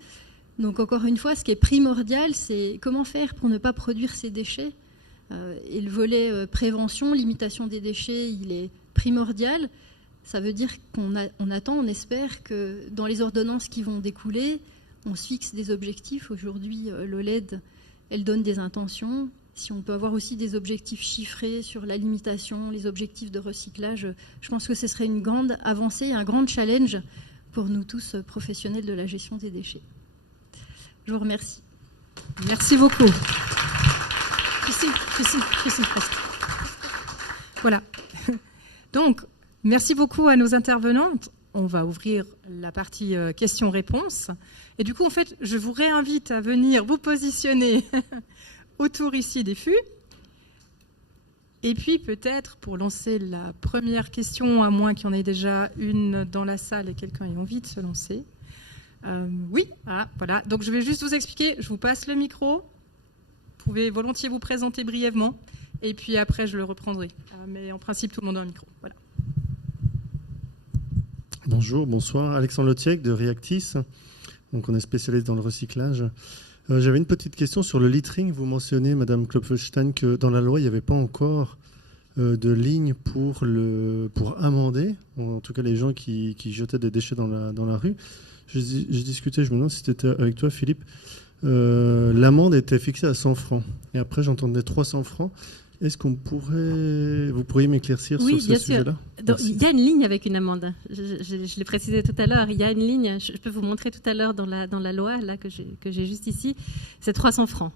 Donc encore une fois, ce qui est primordial, c'est comment faire pour ne pas produire ces déchets. Et le volet prévention, limitation des déchets, il est primordial. Ça veut dire qu'on attend, on espère que dans les ordonnances qui vont découler, on se fixe des objectifs. Aujourd'hui, l'OLED, elle donne des intentions. Si on peut avoir aussi des objectifs chiffrés sur la limitation, les objectifs de recyclage, je pense que ce serait une grande avancée, un grand challenge pour nous tous professionnels de la gestion des déchets. Je vous remercie. Merci beaucoup. Christine. Voilà. Donc, merci beaucoup à nos intervenantes. On va ouvrir la partie questions-réponses. Et du coup, en fait, je vous réinvite à venir vous positionner autour ici des fûts. Et puis, peut-être, pour lancer la première question, à moins qu'il y en ait déjà une dans la salle et quelqu'un ait envie de se lancer. Oui, voilà. Donc, je vais juste vous expliquer. Je vous passe le micro. Vous pouvez volontiers vous présenter brièvement. Et puis après, je le reprendrai. Mais en principe, tout le monde a un micro. Voilà. Bonjour, bonsoir. Alexandre Lotiec de Reactis. Donc, on est spécialiste dans le recyclage. J'avais une petite question sur le littering. Vous mentionnez, Madame Klopfenstein, que dans la loi, il n'y avait pas encore de ligne pour amender, en tout cas les gens qui jetaient des déchets dans la rue. Je discutais, je me demande si c'était avec toi, Philippe. L'amende était fixée à 100 francs. Et après, j'entendais 300 francs. Est-ce vous pourriez m'éclaircir sur ce sujet-là? Il y a une ligne avec une amende. Je l'ai précisé tout à l'heure. Il y a une ligne, je peux vous montrer tout à l'heure dans la loi là, que j'ai juste ici. C'est 300 francs.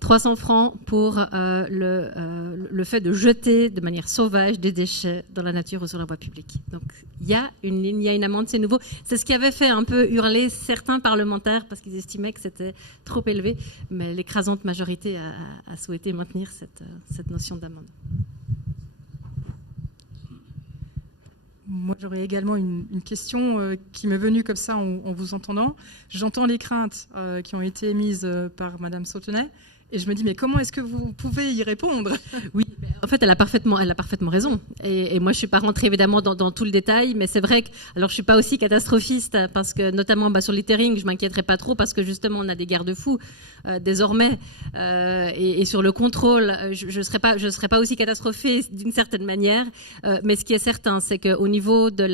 300 francs pour le fait de jeter de manière sauvage des déchets dans la nature ou sur la voie publique. Donc il y a une ligne, il y a une amende, c'est nouveau. C'est ce qui avait fait un peu hurler certains parlementaires parce qu'ils estimaient que c'était trop élevé, mais l'écrasante majorité a souhaité maintenir cette notion d'amende. Moi, j'aurais également une question qui m'est venue comme ça en vous entendant. J'entends les craintes qui ont été émises par Madame Sautenay. Et je me dis, mais comment est-ce que vous pouvez y répondre? Oui, en fait, elle a parfaitement raison. Et moi, je ne suis pas rentrée évidemment dans tout le détail, mais c'est vrai que, alors je ne suis pas aussi catastrophiste, parce que notamment sur le littering, je ne m'inquiéterai pas trop, parce que justement, on a des garde-fous désormais. Et sur le contrôle, je ne serais pas aussi catastrophée d'une certaine manière. Mais ce qui est certain, c'est qu'au niveau de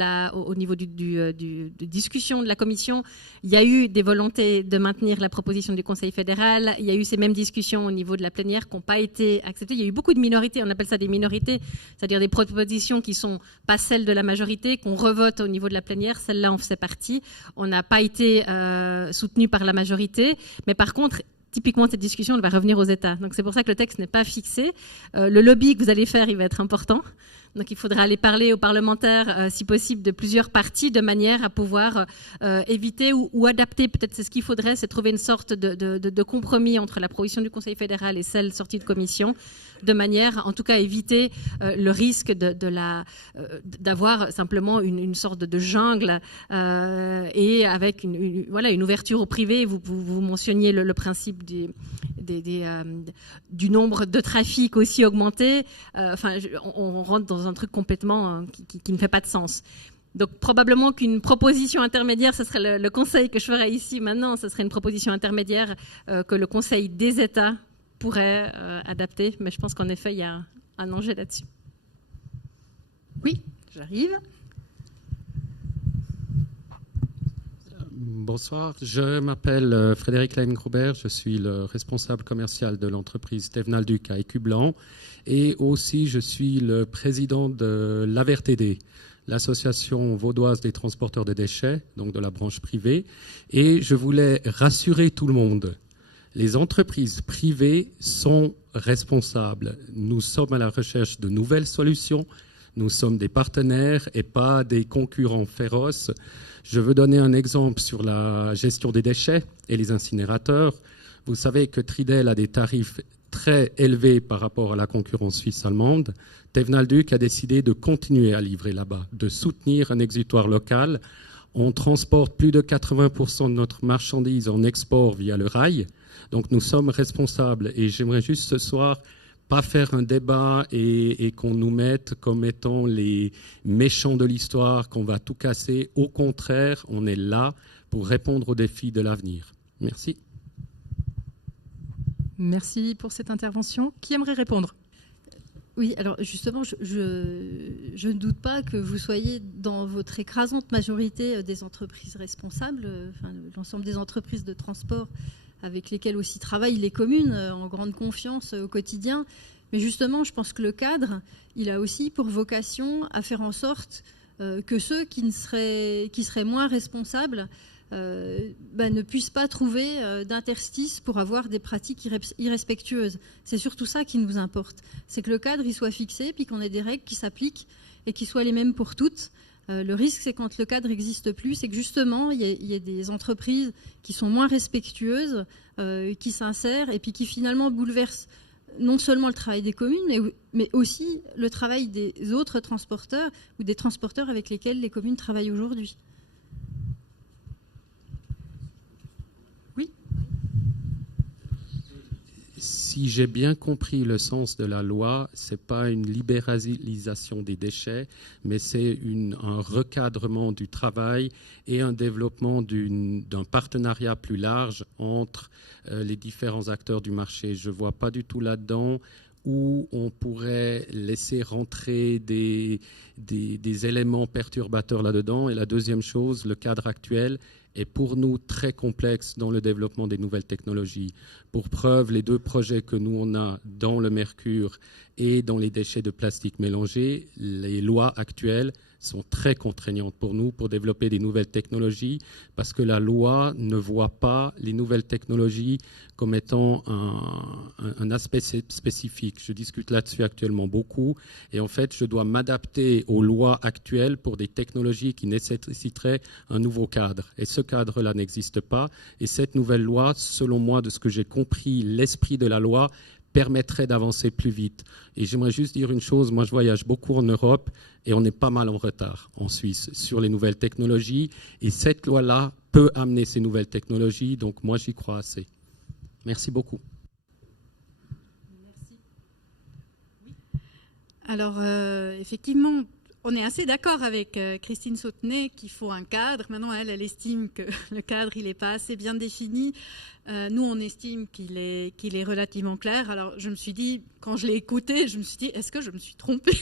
discussion de la commission, il y a eu des volontés de maintenir la proposition du Conseil fédéral. Il y a eu ces mêmes discussions au niveau de la plénière qui n'ont pas été acceptées. Il y a eu beaucoup de minorités, on appelle ça des minorités, c'est-à-dire des propositions qui ne sont pas celles de la majorité, qu'on revote au niveau de la plénière. Celle-là, on faisait partie. On n'a pas été soutenu par la majorité. Mais par contre, typiquement, cette discussion, elle va revenir aux États. Donc c'est pour ça que le texte n'est pas fixé. Le lobby que vous allez faire, il va être important. Donc il faudra aller parler aux parlementaires, si possible, de plusieurs parties, de manière à pouvoir éviter ou adapter. Peut-être c'est ce qu'il faudrait, c'est trouver une sorte de compromis entre la proposition du Conseil fédéral et celle sortie de commission, de manière, en tout cas, à éviter le risque d'avoir simplement une sorte de jungle et avec une ouverture au privé. Vous mentionniez le principe du nombre de trafic aussi augmenté. On rentre dans un truc complètement qui ne fait pas de sens. Donc probablement qu'une proposition intermédiaire, ce serait le conseil que je ferais ici maintenant, ce serait une proposition intermédiaire que le Conseil des États pourrait adapter. Mais je pense qu'en effet, il y a un enjeu là-dessus. Oui, j'arrive. Bonsoir, je m'appelle Frédéric Leine-Grobert, je suis le responsable commercial de l'entreprise Thévenal-Duc à Écublanc et aussi je suis le président de l'AVRTD, l'association vaudoise des transporteurs de déchets, donc de la branche privée, et je voulais rassurer tout le monde. Les entreprises privées sont responsables. Nous sommes à la recherche de nouvelles solutions. Nous sommes des partenaires et pas des concurrents féroces. Je veux donner un exemple sur la gestion des déchets et les incinérateurs. Vous savez que Tridel a des tarifs très élevés par rapport à la concurrence suisse-allemande. Thévenal-Duc a décidé de continuer à livrer là-bas, de soutenir un exutoire local. On transporte plus de 80% de notre marchandise en export via le rail. Donc nous sommes responsables et j'aimerais juste ce soir pas faire un débat et qu'on nous mette comme étant les méchants de l'histoire, qu'on va tout casser. Au contraire, on est là pour répondre aux défis de l'avenir. Merci. Merci pour cette intervention. Qui aimerait répondre ? Oui, alors justement, je ne doute pas que vous soyez dans votre écrasante majorité des entreprises responsables, l'ensemble des entreprises de transport avec lesquelles aussi travaillent les communes en grande confiance au quotidien. Mais justement, je pense que le cadre, il a aussi pour vocation à faire en sorte que ceux qui seraient moins responsables ne puissent pas trouver d'interstice pour avoir des pratiques irrespectueuses. C'est surtout ça qui nous importe. C'est que le cadre il soit fixé, puis qu'on ait des règles qui s'appliquent et qui soient les mêmes pour toutes. Le risque, c'est quand le cadre n'existe plus, c'est que justement, il y a des entreprises qui sont moins respectueuses, qui s'insèrent et puis qui finalement bouleversent non seulement le travail des communes, mais aussi le travail des autres transporteurs ou des transporteurs avec lesquels les communes travaillent aujourd'hui. Si j'ai bien compris le sens de la loi, ce n'est pas une libéralisation des déchets, mais c'est un recadrement du travail et un développement d'un partenariat plus large entre les différents acteurs du marché. Je ne vois pas du tout là-dedans où on pourrait laisser rentrer des éléments perturbateurs là-dedans. Et la deuxième chose, le cadre actuel est pour nous très complexe dans le développement des nouvelles technologies. Pour preuve, les 2 projets que nous on a dans le mercure et dans les déchets de plastique mélangés, les lois actuelles sont très contraignantes pour nous pour développer des nouvelles technologies parce que la loi ne voit pas les nouvelles technologies comme étant un aspect spécifique. Je discute là-dessus actuellement beaucoup et en fait, je dois m'adapter aux lois actuelles pour des technologies qui nécessiteraient un nouveau cadre. Et ce cadre-là n'existe pas. Et cette nouvelle loi, selon moi, de ce que j'ai compris, l'esprit de la loi, permettrait d'avancer plus vite. Et j'aimerais juste dire une chose, moi je voyage beaucoup en Europe et on est pas mal en retard en Suisse sur les nouvelles technologies et cette loi-là peut amener ces nouvelles technologies, donc moi j'y crois assez. Merci beaucoup. Merci. Oui. Alors effectivement, on est assez d'accord avec Christine Sautenay qu'il faut un cadre. Maintenant, elle estime que le cadre, il n'est pas assez bien défini. Nous, on estime qu'il est relativement clair. Alors, je me suis dit, quand je l'ai écouté, je me suis dit, est-ce que je me suis trompée ?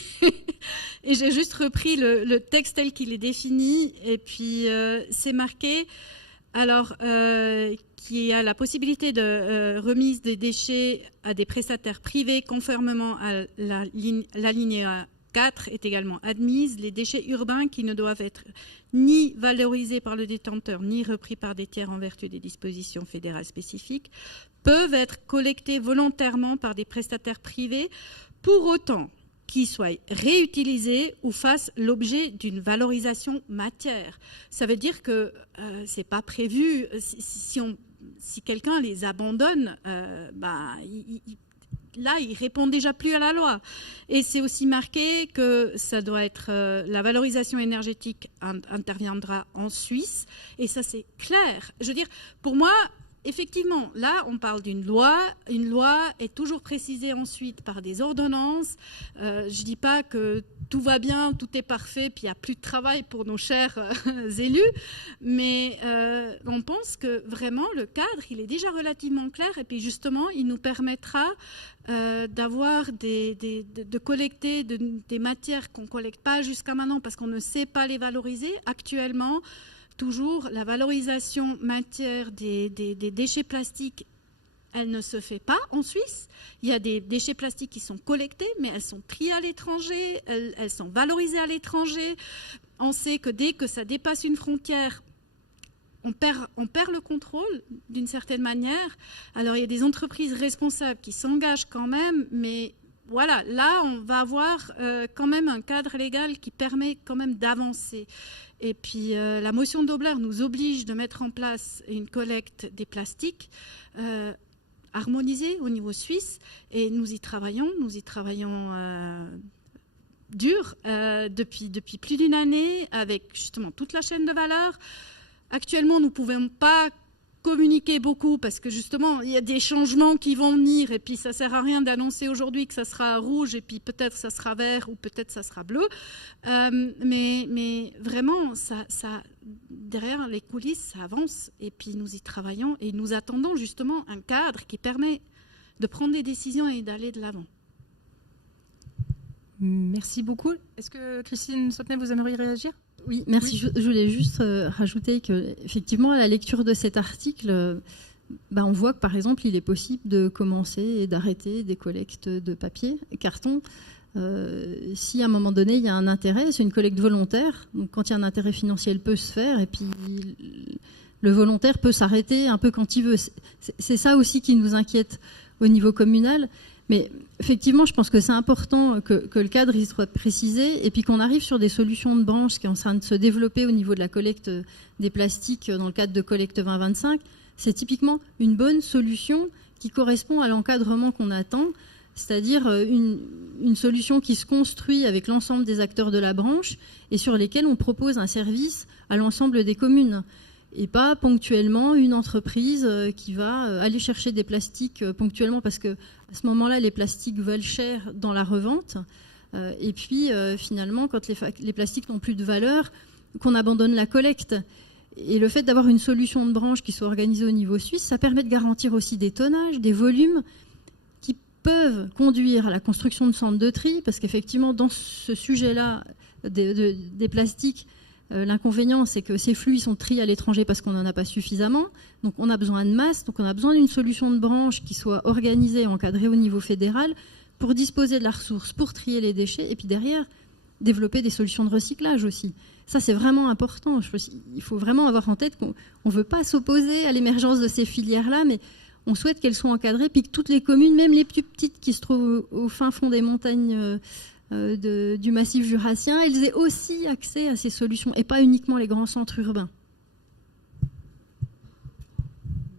Et j'ai juste repris le texte tel qu'il est défini. Et puis, c'est marqué, alors, qu'il y a la possibilité de remise des déchets à des prestataires privés conformément à l'alinéa 4 est également admise. Les déchets urbains qui ne doivent être ni valorisés par le détenteur ni repris par des tiers en vertu des dispositions fédérales spécifiques peuvent être collectés volontairement par des prestataires privés pour autant qu'ils soient réutilisés ou fassent l'objet d'une valorisation matière. Ça veut dire que c'est pas prévu. Si quelqu'un les abandonne, là, ils répondent déjà plus à la loi. Et c'est aussi marqué que ça doit être la valorisation énergétique interviendra en Suisse. Et ça, c'est clair. Je veux dire, pour moi, effectivement, là, on parle d'une loi. Une loi est toujours précisée ensuite par des ordonnances. Je ne dis pas que tout va bien, tout est parfait, puis il n'y a plus de travail pour nos chers élus. Mais on pense que vraiment, le cadre, il est déjà relativement clair. Et puis justement, il nous permettra d'avoir de collecter des matières qu'on ne collecte pas jusqu'à maintenant parce qu'on ne sait pas les valoriser. Actuellement, toujours, la valorisation matière des déchets plastiques, elle ne se fait pas en Suisse. Il y a des déchets plastiques qui sont collectés, mais elles sont triées à l'étranger, elles sont valorisées à l'étranger. On sait que dès que ça dépasse une frontière, on perd le contrôle d'une certaine manière. Alors il y a des entreprises responsables qui s'engagent quand même, mais voilà, là on va avoir quand même un cadre légal qui permet quand même d'avancer. Et puis la motion Dobler nous oblige de mettre en place une collecte des plastiques harmonisée au niveau suisse, et nous y travaillons dur depuis plus d'une année avec justement toute la chaîne de valeur. Actuellement, nous ne pouvons pas communiquer beaucoup parce que justement, il y a des changements qui vont venir et puis ça ne sert à rien d'annoncer aujourd'hui que ça sera rouge et puis peut-être ça sera vert ou peut-être ça sera bleu. Mais vraiment, ça, derrière les coulisses, ça avance et puis nous y travaillons et nous attendons justement un cadre qui permet de prendre des décisions et d'aller de l'avant. Merci beaucoup. Est-ce que Christine Sautenay, vous aimeriez réagir ? Oui, merci. Oui. Je voulais juste rajouter qu'effectivement, à la lecture de cet article, on voit que, par exemple, il est possible de commencer et d'arrêter des collectes de papier, carton. Si à un moment donné, il y a un intérêt, c'est une collecte volontaire. Donc, quand il y a un intérêt financier, elle peut se faire. Et puis, le volontaire peut s'arrêter un peu quand il veut. C'est ça aussi qui nous inquiète au niveau communal. Mais effectivement, je pense que c'est important que le cadre il soit précisé et puis qu'on arrive sur des solutions de branche qui sont en train de se développer au niveau de la collecte des plastiques dans le cadre de Collecte 2025. C'est typiquement une bonne solution qui correspond à l'encadrement qu'on attend, c'est-à-dire une solution qui se construit avec l'ensemble des acteurs de la branche et sur lesquels on propose un service à l'ensemble des communes. Et pas ponctuellement une entreprise qui va aller chercher des plastiques ponctuellement parce que à ce moment-là, les plastiques valent cher dans la revente. Et puis finalement, quand les plastiques n'ont plus de valeur, qu'on abandonne la collecte. Et le fait d'avoir une solution de branche qui soit organisée au niveau suisse, ça permet de garantir aussi des tonnages, des volumes qui peuvent conduire à la construction de centres de tri, parce qu'effectivement, dans ce sujet-là des plastiques, l'inconvénient, c'est que ces flux ils sont triés à l'étranger parce qu'on n'en a pas suffisamment. Donc, on a besoin de masse. Donc, on a besoin d'une solution de branche qui soit organisée et encadrée au niveau fédéral pour disposer de la ressource, pour trier les déchets et puis derrière, développer des solutions de recyclage aussi. Ça, c'est vraiment important. Il faut vraiment avoir en tête qu'on ne veut pas s'opposer à l'émergence de ces filières-là, mais on souhaite qu'elles soient encadrées puis que toutes les communes, même les plus petites qui se trouvent au fin fond des montagnes du massif jurassien, elles aient aussi accès à ces solutions et pas uniquement les grands centres urbains.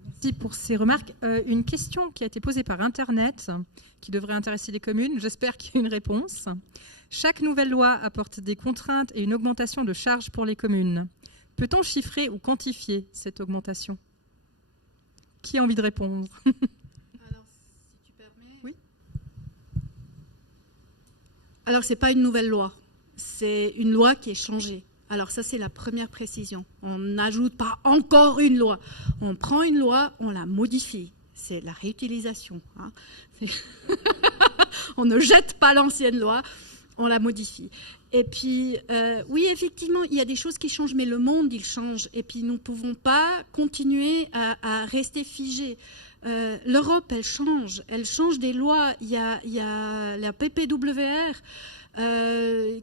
Merci pour ces remarques. Une question qui a été posée par Internet, qui devrait intéresser les communes. J'espère qu'il y a une réponse. Chaque nouvelle loi apporte des contraintes et une augmentation de charges pour les communes. Peut-on chiffrer ou quantifier cette augmentation ? Qui a envie de répondre ? Alors, ce n'est pas une nouvelle loi, c'est une loi qui est changée. Alors ça, c'est la première précision. On n'ajoute pas encore une loi. On prend une loi, on la modifie. C'est la réutilisation. Hein. On ne jette pas l'ancienne loi, on la modifie. Et puis, oui, effectivement, il y a des choses qui changent, mais le monde, il change. Et puis, nous ne pouvons pas continuer à rester figés. L'Europe, elle change des lois. Il y a la PPWR,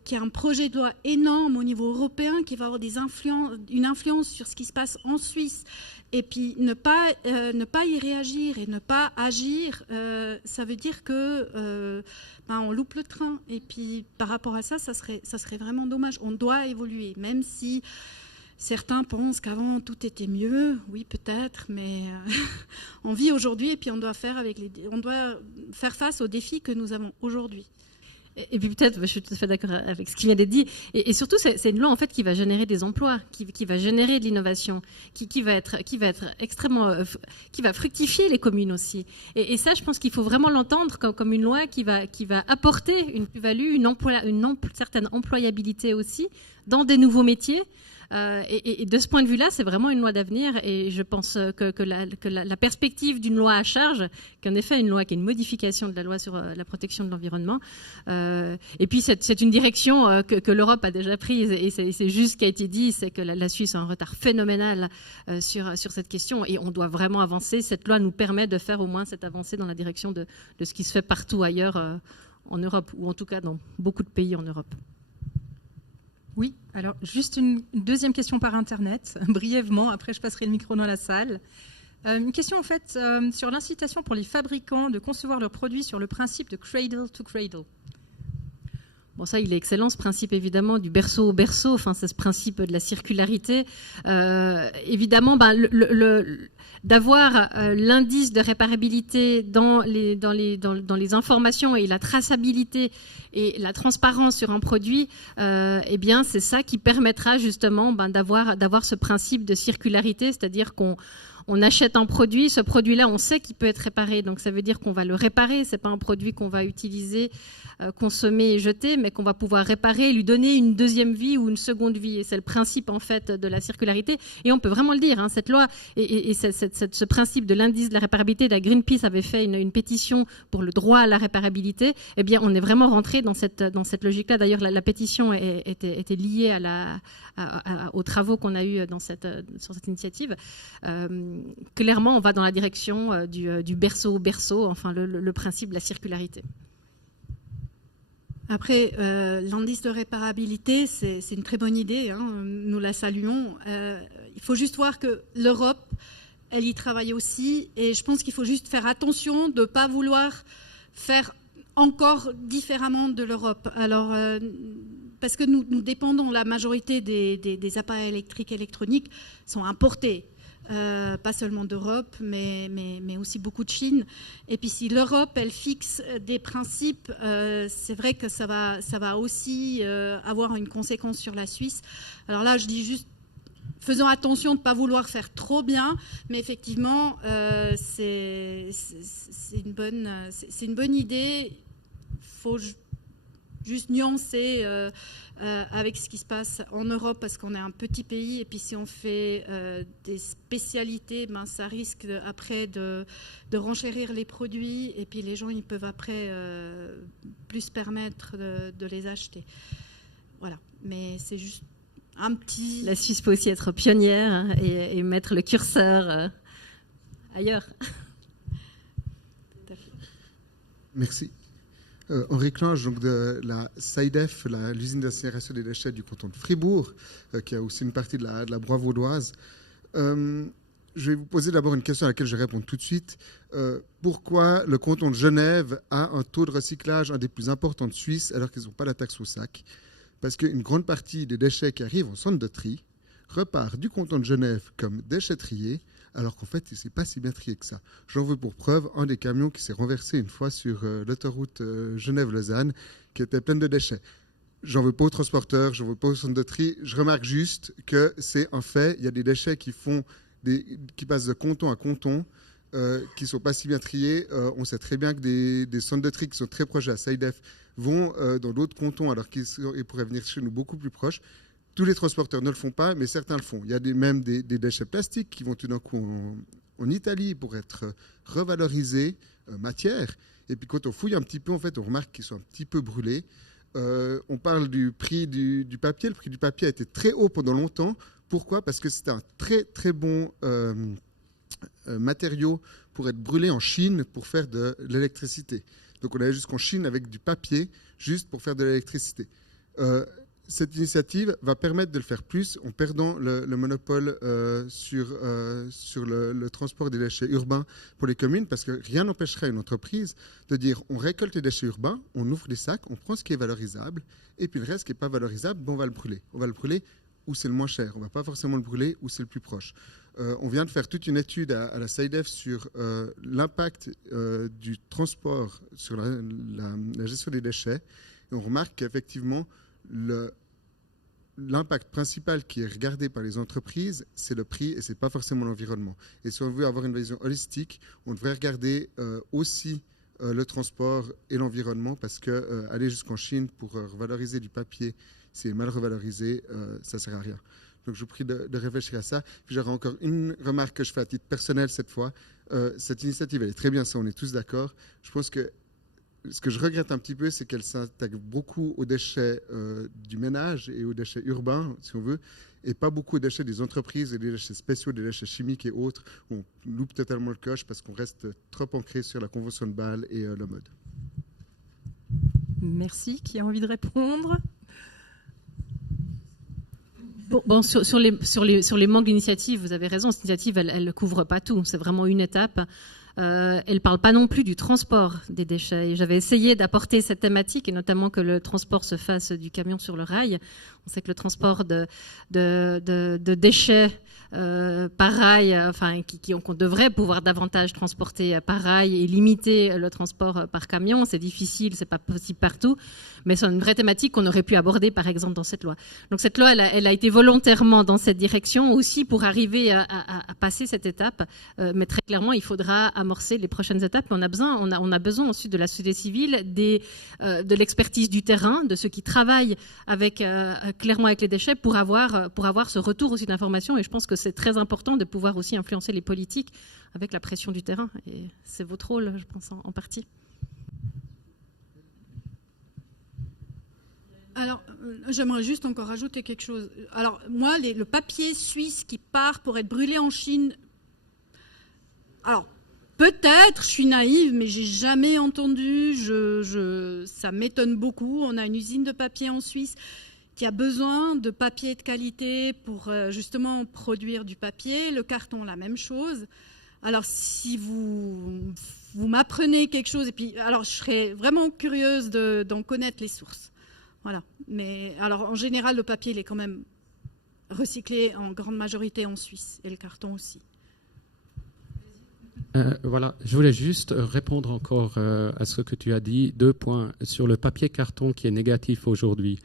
qui est un projet de loi énorme au niveau européen, qui va avoir une influence sur ce qui se passe en Suisse. Et puis, ne pas y réagir et ne pas agir, ça veut dire que on loupe le train. Et puis, par rapport à ça, ça serait vraiment dommage. On doit évoluer, même si Certains pensent qu'avant tout était mieux, oui peut-être, mais on vit aujourd'hui et puis on doit faire face aux défis que nous avons aujourd'hui. Et puis peut-être, je suis tout à fait d'accord avec ce qui vient d'être dit, et surtout c'est une loi en fait qui va générer des emplois, qui va générer de l'innovation, qui va être extrêmement, qui va fructifier les communes aussi. Et ça, je pense qu'il faut vraiment l'entendre comme une loi qui va apporter une plus-value, une certaine employabilité aussi dans des nouveaux métiers. Et de ce point de vue-là, c'est vraiment une loi d'avenir. Et je pense que la perspective d'une loi à charge, qu'en effet une loi qui est une modification de la loi sur la protection de l'environnement, et puis c'est une direction que l'Europe a déjà prise. Et c'est juste ce qui a été dit, c'est que la Suisse a un retard phénoménal sur cette question. Et on doit vraiment avancer. Cette loi nous permet de faire au moins cette avancée dans la direction de ce qui se fait partout ailleurs en Europe, ou en tout cas dans beaucoup de pays en Europe. Oui, alors juste une deuxième question par Internet, brièvement, après je passerai le micro dans la salle. Une question en fait sur l'incitation pour les fabricants de concevoir leurs produits sur le principe de cradle to cradle. Bon, ça, il est excellent, ce principe, évidemment, du berceau au berceau. Enfin, c'est ce principe de la circularité. Évidemment, d'avoir l'indice de réparabilité dans les informations et la traçabilité et la transparence sur un produit, eh bien, c'est ça qui permettra justement d'avoir ce principe de circularité, c'est-à-dire qu'on achète un produit, ce produit-là, on sait qu'il peut être réparé, donc ça veut dire qu'on va le réparer. C'est pas un produit qu'on va utiliser, consommer et jeter, mais qu'on va pouvoir réparer, lui donner une deuxième vie ou une seconde vie. Et c'est le principe en fait de la circularité. Et on peut vraiment le dire, hein, cette loi et ce principe de l'indice de la réparabilité, la Greenpeace avait fait une pétition pour le droit à la réparabilité. Eh bien, on est vraiment rentré dans cette logique-là. D'ailleurs, la pétition était liée aux travaux qu'on a eus sur cette initiative. Clairement, on va dans la direction du berceau au berceau, enfin le principe de la circularité. Après, l'indice de réparabilité, c'est une très bonne idée, hein, nous la saluons. Il faut juste voir que l'Europe, elle y travaille aussi, et je pense qu'il faut juste faire attention de ne pas vouloir faire encore différemment de l'Europe. Alors, parce que nous dépendons, la majorité des appareils électriques et électroniques sont importés. Pas seulement d'Europe, mais aussi beaucoup de Chine. Et puis si l'Europe, elle fixe des principes, c'est vrai que ça va aussi avoir une conséquence sur la Suisse. Alors là, je dis juste, faisons attention de ne pas vouloir faire trop bien, mais effectivement, c'est une bonne idée. Il faut juste nuancer avec ce qui se passe en Europe, parce qu'on est un petit pays, et puis si on fait des spécialités, ça risque après de renchérir les produits, et puis les gens ils peuvent après plus se permettre de les acheter. Voilà, mais c'est juste un petit... La Suisse peut aussi être pionnière, hein, et mettre le curseur ailleurs. Tout à fait. Merci. Henri Clange, donc de la SAIDEF, l'usine d'incinération des déchets du canton de Fribourg, qui a aussi une partie de la Broye vaudoise. Je vais vous poser d'abord une question à laquelle je réponds tout de suite. Pourquoi le canton de Genève a un taux de recyclage un des plus importants de Suisse alors qu'ils n'ont pas la taxe au sac? Parce qu'une grande partie des déchets qui arrivent en centre de tri repart du canton de Genève comme déchets triés, alors qu'en fait, ce n'est pas si bien trié que ça. J'en veux pour preuve un des camions qui s'est renversé une fois sur l'autoroute Genève-Lausanne, qui était pleine de déchets. J'en veux pas aux transporteurs, j'en veux pas au centre de tri. Je remarque juste que c'est un fait. Il y a des déchets qui passent de canton à canton, qui ne sont pas si bien triés. On sait très bien que des centres de tri qui sont très proches de la SAIDEF vont dans d'autres cantons, alors qu'ils pourraient venir chez nous beaucoup plus proches. Tous les transporteurs ne le font pas, mais certains le font. Il y a même des déchets plastiques qui vont tout d'un coup en Italie pour être revalorisés matière. Et puis quand on fouille un petit peu, en fait, on remarque qu'ils sont un petit peu brûlés. On parle du prix du papier. Le prix du papier a été très haut pendant longtemps. Pourquoi? Parce que c'était un très très bon matériau pour être brûlé en Chine pour faire de l'électricité. Donc on allait jusqu'en Chine avec du papier juste pour faire de l'électricité. Cette initiative va permettre de le faire plus en perdant le monopole sur le transport des déchets urbains pour les communes, parce que rien n'empêcherait une entreprise de dire on récolte les déchets urbains, on ouvre les sacs, on prend ce qui est valorisable, et puis le reste qui n'est pas valorisable, on va le brûler. On va le brûler où c'est le moins cher. On ne va pas forcément le brûler où c'est le plus proche. On vient de faire toute une étude à la SAIDEF sur l'impact du transport sur la gestion des déchets. Et on remarque qu'effectivement, l'impact principal qui est regardé par les entreprises, c'est le prix et ce n'est pas forcément l'environnement. Et si on veut avoir une vision holistique, on devrait regarder aussi le transport et l'environnement, parce que aller jusqu'en Chine pour revaloriser du papier, si c'est mal revalorisé, ça ne sert à rien. Donc je vous prie de réfléchir à ça. Puis j'aurai encore une remarque que je fais à titre personnel cette fois. Cette initiative, elle est très bien, ça on est tous d'accord. Je pense que ce que je regrette un petit peu, c'est qu'elle s'attaque beaucoup aux déchets du ménage et aux déchets urbains, si on veut, et pas beaucoup aux déchets des entreprises et des déchets spéciaux, des déchets chimiques et autres, où on loupe totalement le coche parce qu'on reste trop ancré sur la Convention de Bâle et le mode. Merci. Qui a envie de répondre? Bon, sur les manques d'initiatives, vous avez raison, cette initiative, elle ne couvre pas tout. C'est vraiment une étape. Elle ne parle pas non plus du transport des déchets. Et j'avais essayé d'apporter cette thématique, et notamment que le transport se fasse du camion sur le rail. On sait que le transport de déchets par rail, qu'on devrait pouvoir davantage transporter par rail et limiter le transport par camion. C'est difficile, c'est pas possible partout, mais c'est une vraie thématique qu'on aurait pu aborder, par exemple, dans cette loi. Donc cette loi, elle a été volontairement dans cette direction aussi pour arriver à passer cette étape. Mais très clairement, il faudra amorcer les prochaines étapes. On a besoin ensuite de la société civile, de l'expertise du terrain, de ceux qui travaillent clairement avec les déchets pour avoir ce retour aussi d'information. Et je pense que c'est très important de pouvoir aussi influencer les politiques avec la pression du terrain. Et c'est votre rôle, je pense, en partie. Alors, j'aimerais juste encore ajouter quelque chose. Alors, moi, le papier suisse qui part pour être brûlé en Chine, alors, peut-être, je suis naïve, mais j'ai jamais entendu, ça m'étonne beaucoup. On a une usine de papier en Suisse qui a besoin de papier de qualité pour justement produire du papier. Le carton, la même chose. Alors, si vous m'apprenez quelque chose, et puis, alors, je serais vraiment curieuse d'en connaître les sources. Voilà. Mais alors, en général, le papier, il est quand même recyclé en grande majorité en Suisse, et le carton aussi. Voilà, je voulais juste répondre encore à ce que tu as dit. 2 points. Sur le papier carton qui est négatif aujourd'hui,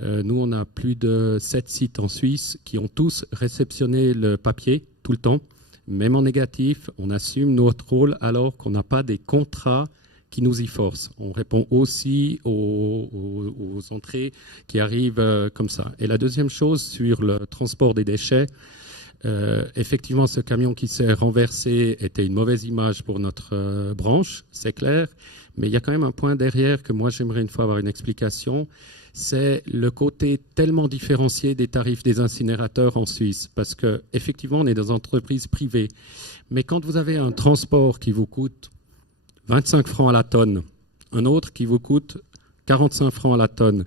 nous, on a plus de 7 sites en Suisse qui ont tous réceptionné le papier tout le temps. Même en négatif, on assume notre rôle alors qu'on n'a pas des contrats qui nous y forcent. On répond aussi aux entrées qui arrivent comme ça. Et la deuxième chose, sur le transport des déchets, effectivement, ce camion qui s'est renversé était une mauvaise image pour notre branche, c'est clair. Mais il y a quand même un point derrière que moi, j'aimerais une fois avoir une explication. C'est le côté tellement différencié des tarifs des incinérateurs en Suisse. Parce qu'effectivement, on est dans une entreprise privée. Mais quand vous avez un transport qui vous coûte 25 francs à la tonne, un autre qui vous coûte 45 francs à la tonne,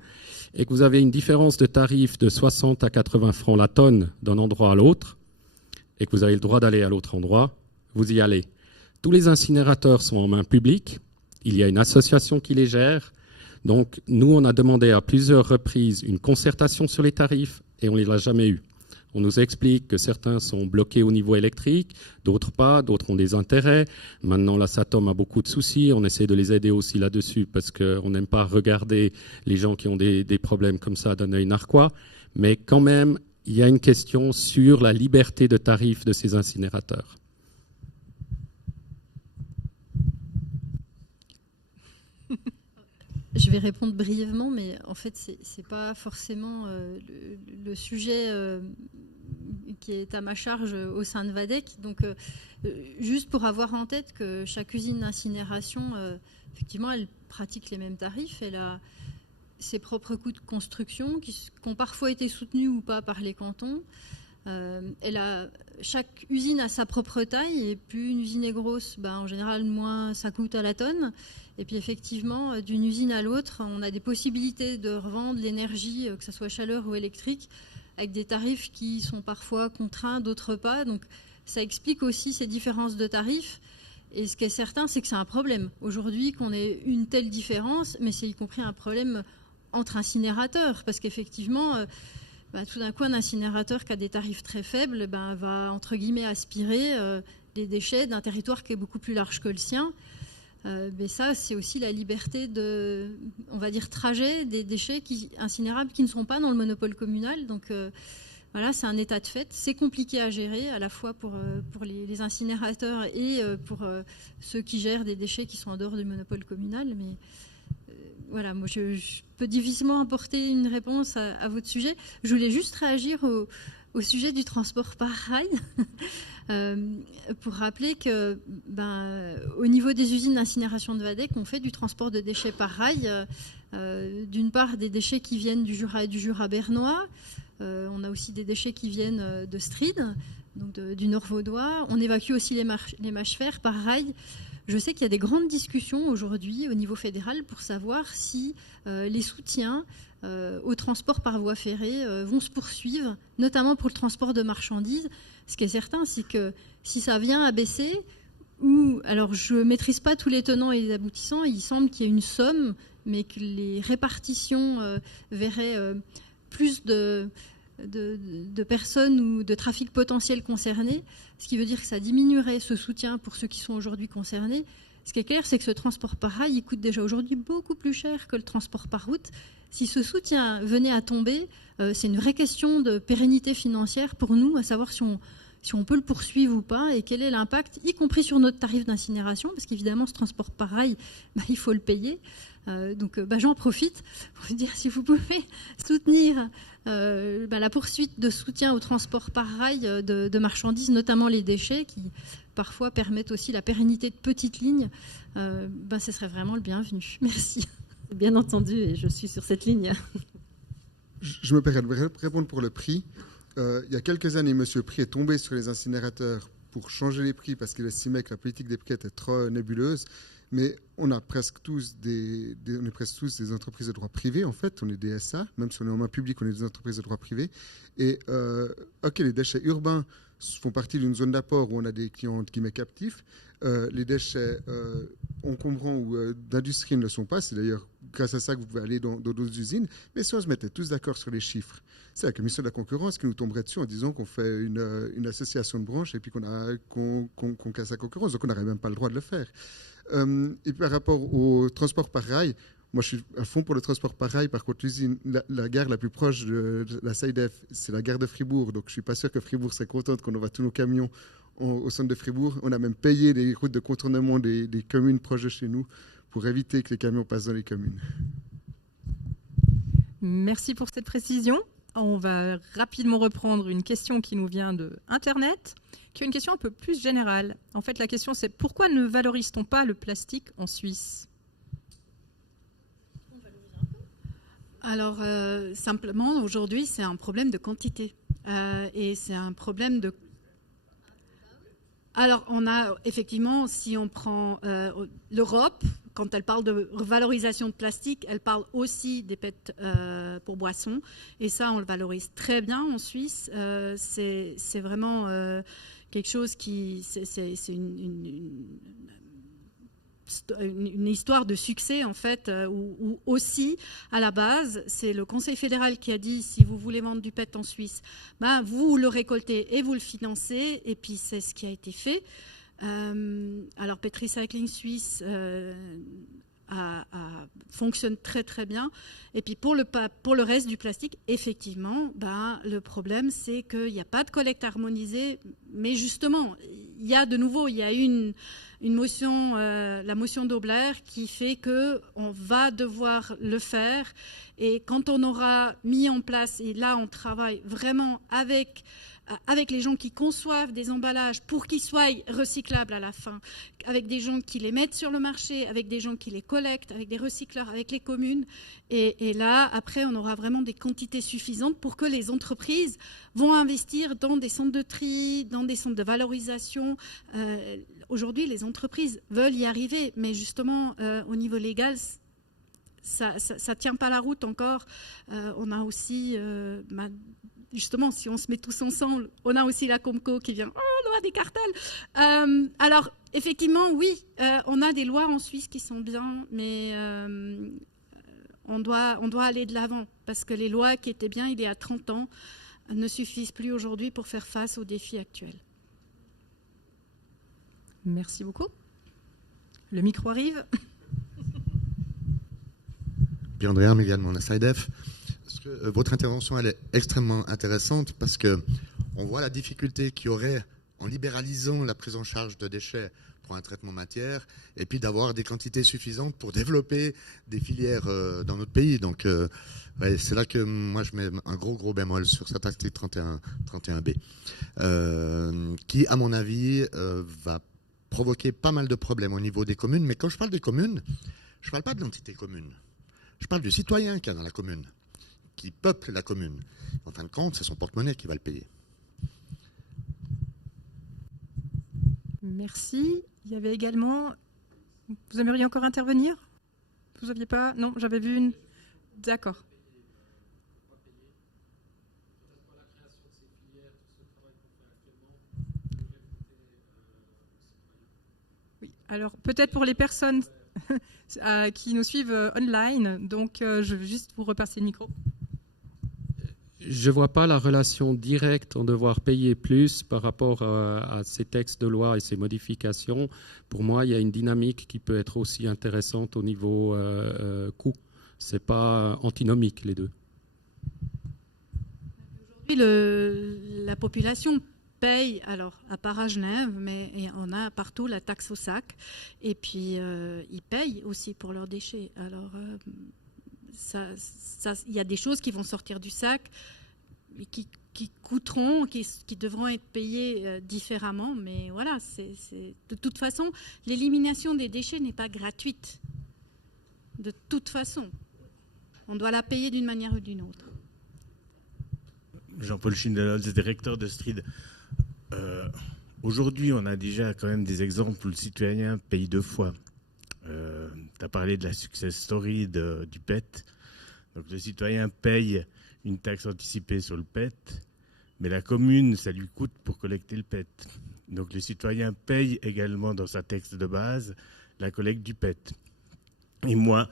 et que vous avez une différence de tarif de 60 à 80 francs la tonne d'un endroit à l'autre, et que vous avez le droit d'aller à l'autre endroit, vous y allez. Tous les incinérateurs sont en main publique, il y a une association qui les gère, donc nous on a demandé à plusieurs reprises une concertation sur les tarifs et on ne les a jamais eus. On nous explique que certains sont bloqués au niveau électrique, d'autres pas, d'autres ont des intérêts. Maintenant, la SATOM a beaucoup de soucis. On essaie de les aider aussi là-dessus parce qu'on n'aime pas regarder les gens qui ont des problèmes comme ça d'un œil narquois. Mais quand même, il y a une question sur la liberté de tarif de ces incinérateurs. Je vais répondre brièvement, mais en fait, ce n'est pas forcément le sujet qui est à ma charge au sein de VADEC. Donc, juste pour avoir en tête que chaque usine d'incinération, effectivement, elle pratique les mêmes tarifs. Elle a ses propres coûts de construction qui ont parfois été soutenus ou pas par les cantons. Chaque usine a sa propre taille, et plus une usine est grosse, en général, moins ça coûte à la tonne. Et puis effectivement, d'une usine à l'autre, on a des possibilités de revendre l'énergie, que ce soit chaleur ou électrique, avec des tarifs qui sont parfois contraints, d'autres pas. Donc ça explique aussi ces différences de tarifs. Et ce qui est certain, c'est que c'est un problème. Aujourd'hui, qu'on ait une telle différence, mais c'est y compris un problème entre incinérateurs. Parce qu'effectivement, tout d'un coup, un incinérateur qui a des tarifs très faibles va, entre guillemets, aspirer des déchets d'un territoire qui est beaucoup plus large que le sien. Mais ça, c'est aussi la liberté de, on va dire, trajet des déchets incinérables qui ne sont pas dans le monopole communal. Donc voilà, c'est un état de fait. C'est compliqué à gérer, à la fois pour les incinérateurs et pour ceux qui gèrent des déchets qui sont en dehors du monopole communal. Mais voilà, moi, je peux difficilement apporter une réponse à votre sujet. Je voulais juste réagir au sujet du transport par rail. Pour rappeler que, au niveau des usines d'incinération de Wadec, on fait du transport de déchets par rail. D'une part, des déchets qui viennent du Jura et du Jura bernois. On a aussi des déchets qui viennent de Stride, donc du Nord vaudois. On évacue aussi les mâches fer par rail. Je sais qu'il y a des grandes discussions aujourd'hui au niveau fédéral pour savoir si les soutiens au transport par voie ferrée vont se poursuivre, notamment pour le transport de marchandises. Ce qui est certain, c'est que si ça vient à baisser, alors je ne maîtrise pas tous les tenants et les aboutissants, il semble qu'il y ait une somme, mais que les répartitions verraient plus de personnes ou de trafic potentiel concernés, ce qui veut dire que ça diminuerait ce soutien pour ceux qui sont aujourd'hui concernés. Ce qui est clair, c'est que ce transport par rail, il coûte déjà aujourd'hui beaucoup plus cher que le transport par route. Si ce soutien venait à tomber, c'est une vraie question de pérennité financière pour nous, à savoir si on peut le poursuivre ou pas, et quel est l'impact, y compris sur notre tarif d'incinération, parce qu'évidemment, ce transport par rail, il faut le payer. Donc j'en profite pour vous dire, si vous pouvez soutenir la poursuite de soutien au transport par rail de marchandises, notamment les déchets, qui parfois permettent aussi la pérennité de petites lignes, ce serait vraiment le bienvenu. Merci. Bien entendu, et je suis sur cette ligne. Je me permets de répondre pour le prix. Il y a quelques années, M. Prix est tombé sur les incinérateurs pour changer les prix parce qu'il estimait que la politique des prix était trop nébuleuse. Mais on est presque tous des entreprises de droit privé, en fait. On est des SA, même si on est en main publique, on est des entreprises de droit privé. Et les déchets urbains font partie d'une zone d'apport où on a des clients entre guillemets captifs. Les déchets encombrants ou d'industrie ne le sont pas. C'est d'ailleurs grâce à ça que vous pouvez aller dans d'autres usines. Mais si on se mettait tous d'accord sur les chiffres, c'est la Commission de la concurrence qui nous tomberait dessus en disant qu'on fait une association de branches et puis qu'on casse la concurrence. Donc on n'aurait même pas le droit de le faire. Et par rapport au transport par rail, moi je suis à fond pour le transport par rail. Par contre, la gare la plus proche de la SAIDEF, c'est la gare de Fribourg. Donc je ne suis pas sûr que Fribourg serait contente qu'on envoie tous nos camions au centre de Fribourg. On a même payé les routes de contournement des communes proches de chez nous pour éviter que les camions passent dans les communes. Merci pour cette précision. On va rapidement reprendre une question qui nous vient de Internet, qui est une question un peu plus générale. En fait, la question, c'est pourquoi ne valorise-t-on pas le plastique en Suisse ? Alors, simplement, aujourd'hui, c'est un problème de quantité. Et c'est un problème de... Alors, on a effectivement, si on prend l'Europe, quand elle parle de valorisation de plastique, elle parle aussi des PET pour boissons. Et ça, on le valorise très bien en Suisse. C'est vraiment quelque chose qui... C'est une histoire de succès, en fait, où aussi, à la base, c'est le Conseil fédéral qui a dit, si vous voulez vendre du PET en Suisse, vous le récoltez et vous le financez, et puis c'est ce qui a été fait. Alors, PET Recycling Suisse fonctionne très très bien. Et puis pour le reste du plastique, effectivement, le problème c'est qu'il n'y a pas de collecte harmonisée, mais justement, il y a une motion, la motion d'Aubler, qui fait qu'on va devoir le faire. Et quand on aura mis en place, et là on travaille vraiment avec les gens qui conçoivent des emballages pour qu'ils soient recyclables à la fin, avec des gens qui les mettent sur le marché, avec des gens qui les collectent, avec des recycleurs, avec les communes. Et là, après, on aura vraiment des quantités suffisantes pour que les entreprises vont investir dans des centres de tri, dans des centres de valorisation. Aujourd'hui, les entreprises veulent y arriver, mais justement, au niveau légal, ça ne tient pas la route encore. On a aussi... justement, si on se met tous ensemble, on a aussi la Comco qui vient, loi des cartels. Alors, effectivement, oui, on a des lois en Suisse qui sont bien, mais on doit aller de l'avant, parce que les lois qui étaient bien il y a 30 ans ne suffisent plus aujourd'hui pour faire face aux défis actuels. Merci beaucoup. Le micro arrive. Bien, Andrea Mégane, mon SIDF. Parce que, votre intervention, elle est extrêmement intéressante parce qu'on voit la difficulté qu'il y aurait en libéralisant la prise en charge de déchets pour un traitement matière et puis d'avoir des quantités suffisantes pour développer des filières dans notre pays. Donc, ouais, c'est là que moi, je mets un gros bémol sur cet article 31B qui, à mon avis, va provoquer pas mal de problèmes au niveau des communes. Mais quand je parle des communes, je ne parle pas de l'entité commune. Je parle du citoyen qu'il y a dans la commune, qui peuple la commune. En fin de compte, c'est son porte-monnaie qui va le payer. Merci. Il y avait également... Vous aimeriez encore intervenir? Vous n'aviez pas? Non, j'avais vu une... D'accord. Oui, alors peut-être pour les personnes qui nous suivent online, donc je vais juste vous repasser le micro. Je ne vois pas la relation directe en devoir payer plus par rapport à ces textes de loi et ces modifications. Pour moi, il y a une dynamique qui peut être aussi intéressante au niveau coût. Ce n'est pas antinomique, les deux. Aujourd'hui, la population paye, alors à part à Genève, mais on a partout la taxe au sac. Et puis, ils payent aussi pour leurs déchets. Alors... il y a des choses qui vont sortir du sac, qui coûteront, qui devront être payées différemment. Mais voilà, de toute façon, l'élimination des déchets n'est pas gratuite. De toute façon, on doit la payer d'une manière ou d'une autre. Jean-Paul Schindelholz, directeur de STRID. Aujourd'hui, on a déjà quand même des exemples où le citoyen paye deux fois. Tu as parlé de la success story du PET. Donc le citoyen paye une taxe anticipée sur le PET, mais la commune, ça lui coûte pour collecter le PET. Donc le citoyen paye également dans sa taxe de base la collecte du PET. Et moi,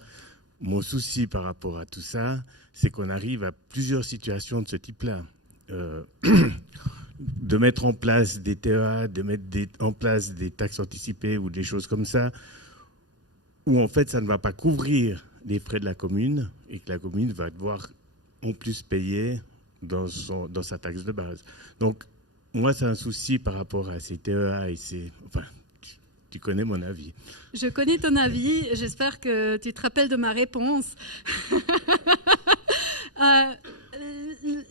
mon souci par rapport à tout ça, c'est qu'on arrive à plusieurs situations de ce type-là. De mettre en place des TEA, de mettre en place des taxes anticipées ou des choses comme ça, où en fait ça ne va pas couvrir les frais de la commune et que la commune va devoir en plus payer dans sa taxe de base. Donc moi c'est un souci par rapport à ces TEA et ces... Enfin, tu connais mon avis. Je connais ton avis, j'espère que tu te rappelles de ma réponse.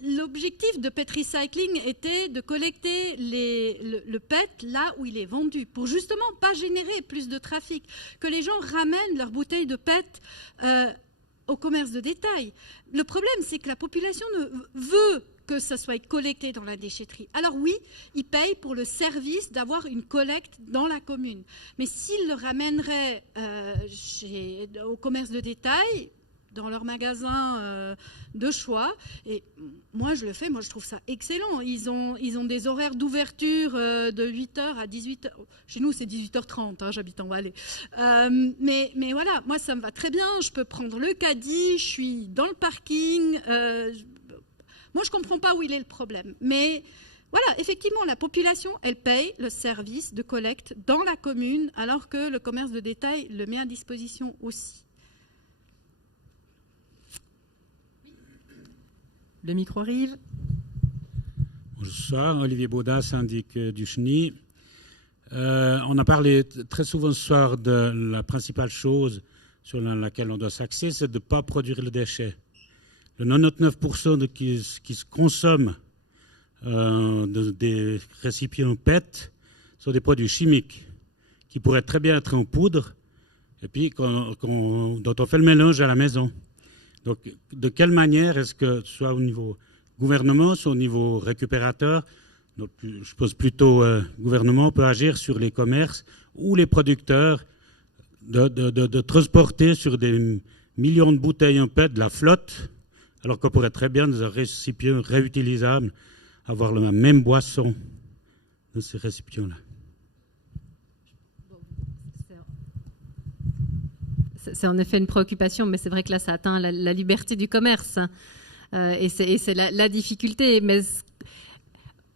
L'objectif de PET Recycling était de collecter le PET là où il est vendu, pour justement pas générer plus de trafic, que les gens ramènent leurs bouteilles de PET au commerce de détail. Le problème, c'est que la population veut que ça soit collecté dans la déchetterie. Alors oui, ils payent pour le service d'avoir une collecte dans la commune. Mais s'ils le ramèneraient au commerce de détail, dans leur magasin de choix. Et moi, je le fais. Moi, je trouve ça excellent. Ils ont des horaires d'ouverture de 8h à 18h. Chez nous, c'est 18h30. Hein, j'habite en Valais. Mais voilà, moi, ça me va très bien. Je peux prendre le caddie. Je suis dans le parking. Moi, je ne comprends pas où il est le problème. Mais voilà, effectivement, la population, elle paye le service de collecte dans la commune, alors que le commerce de détail le met à disposition aussi. Le micro arrive. Bonsoir, Olivier Baudin, syndic du CHNI. On a parlé très souvent ce soir de la principale chose sur laquelle on doit s'axer, c'est de ne pas produire le déchet. Le 99% de ce qui se consomme des récipients PET sont des produits chimiques qui pourraient très bien être en poudre et puis dont on fait le mélange à la maison. Donc, de quelle manière est-ce que, soit au niveau gouvernement, soit au niveau récupérateur, donc je pense plutôt gouvernement peut agir sur les commerces ou les producteurs de transporter sur des millions de bouteilles en PET de la flotte, alors qu'on pourrait très bien, dans un récipient réutilisable, avoir la même boisson dans ces récipients-là. c'est en effet une préoccupation, mais c'est vrai que là, ça atteint la liberté du commerce. Et c'est la difficulté. Mais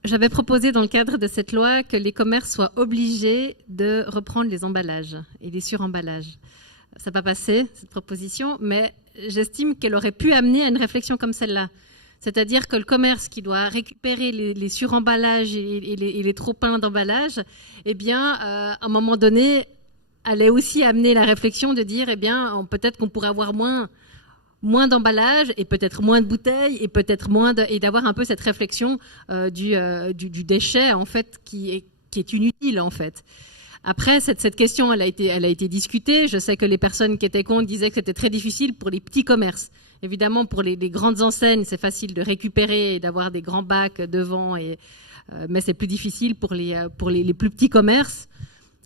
j'avais proposé dans le cadre de cette loi que les commerces soient obligés de reprendre les emballages et les suremballages. Ça n'a pas passé, cette proposition, mais j'estime qu'elle aurait pu amener à une réflexion comme celle-là. C'est-à-dire que le commerce qui doit récupérer les suremballages et les trop-pleins d'emballage, eh bien, à un moment donné, allait aussi amener la réflexion de dire, eh bien, peut-être qu'on pourrait avoir moins d'emballage et peut-être moins de bouteilles et peut-être et d'avoir un peu cette réflexion du déchet, en fait, qui est inutile, en fait. Après, cette question, elle a été discutée. Je sais que les personnes qui étaient contre disaient que c'était très difficile pour les petits commerces. Évidemment, pour les grandes enseignes, c'est facile de récupérer et d'avoir des grands bacs devant, mais c'est plus difficile pour les plus petits commerces.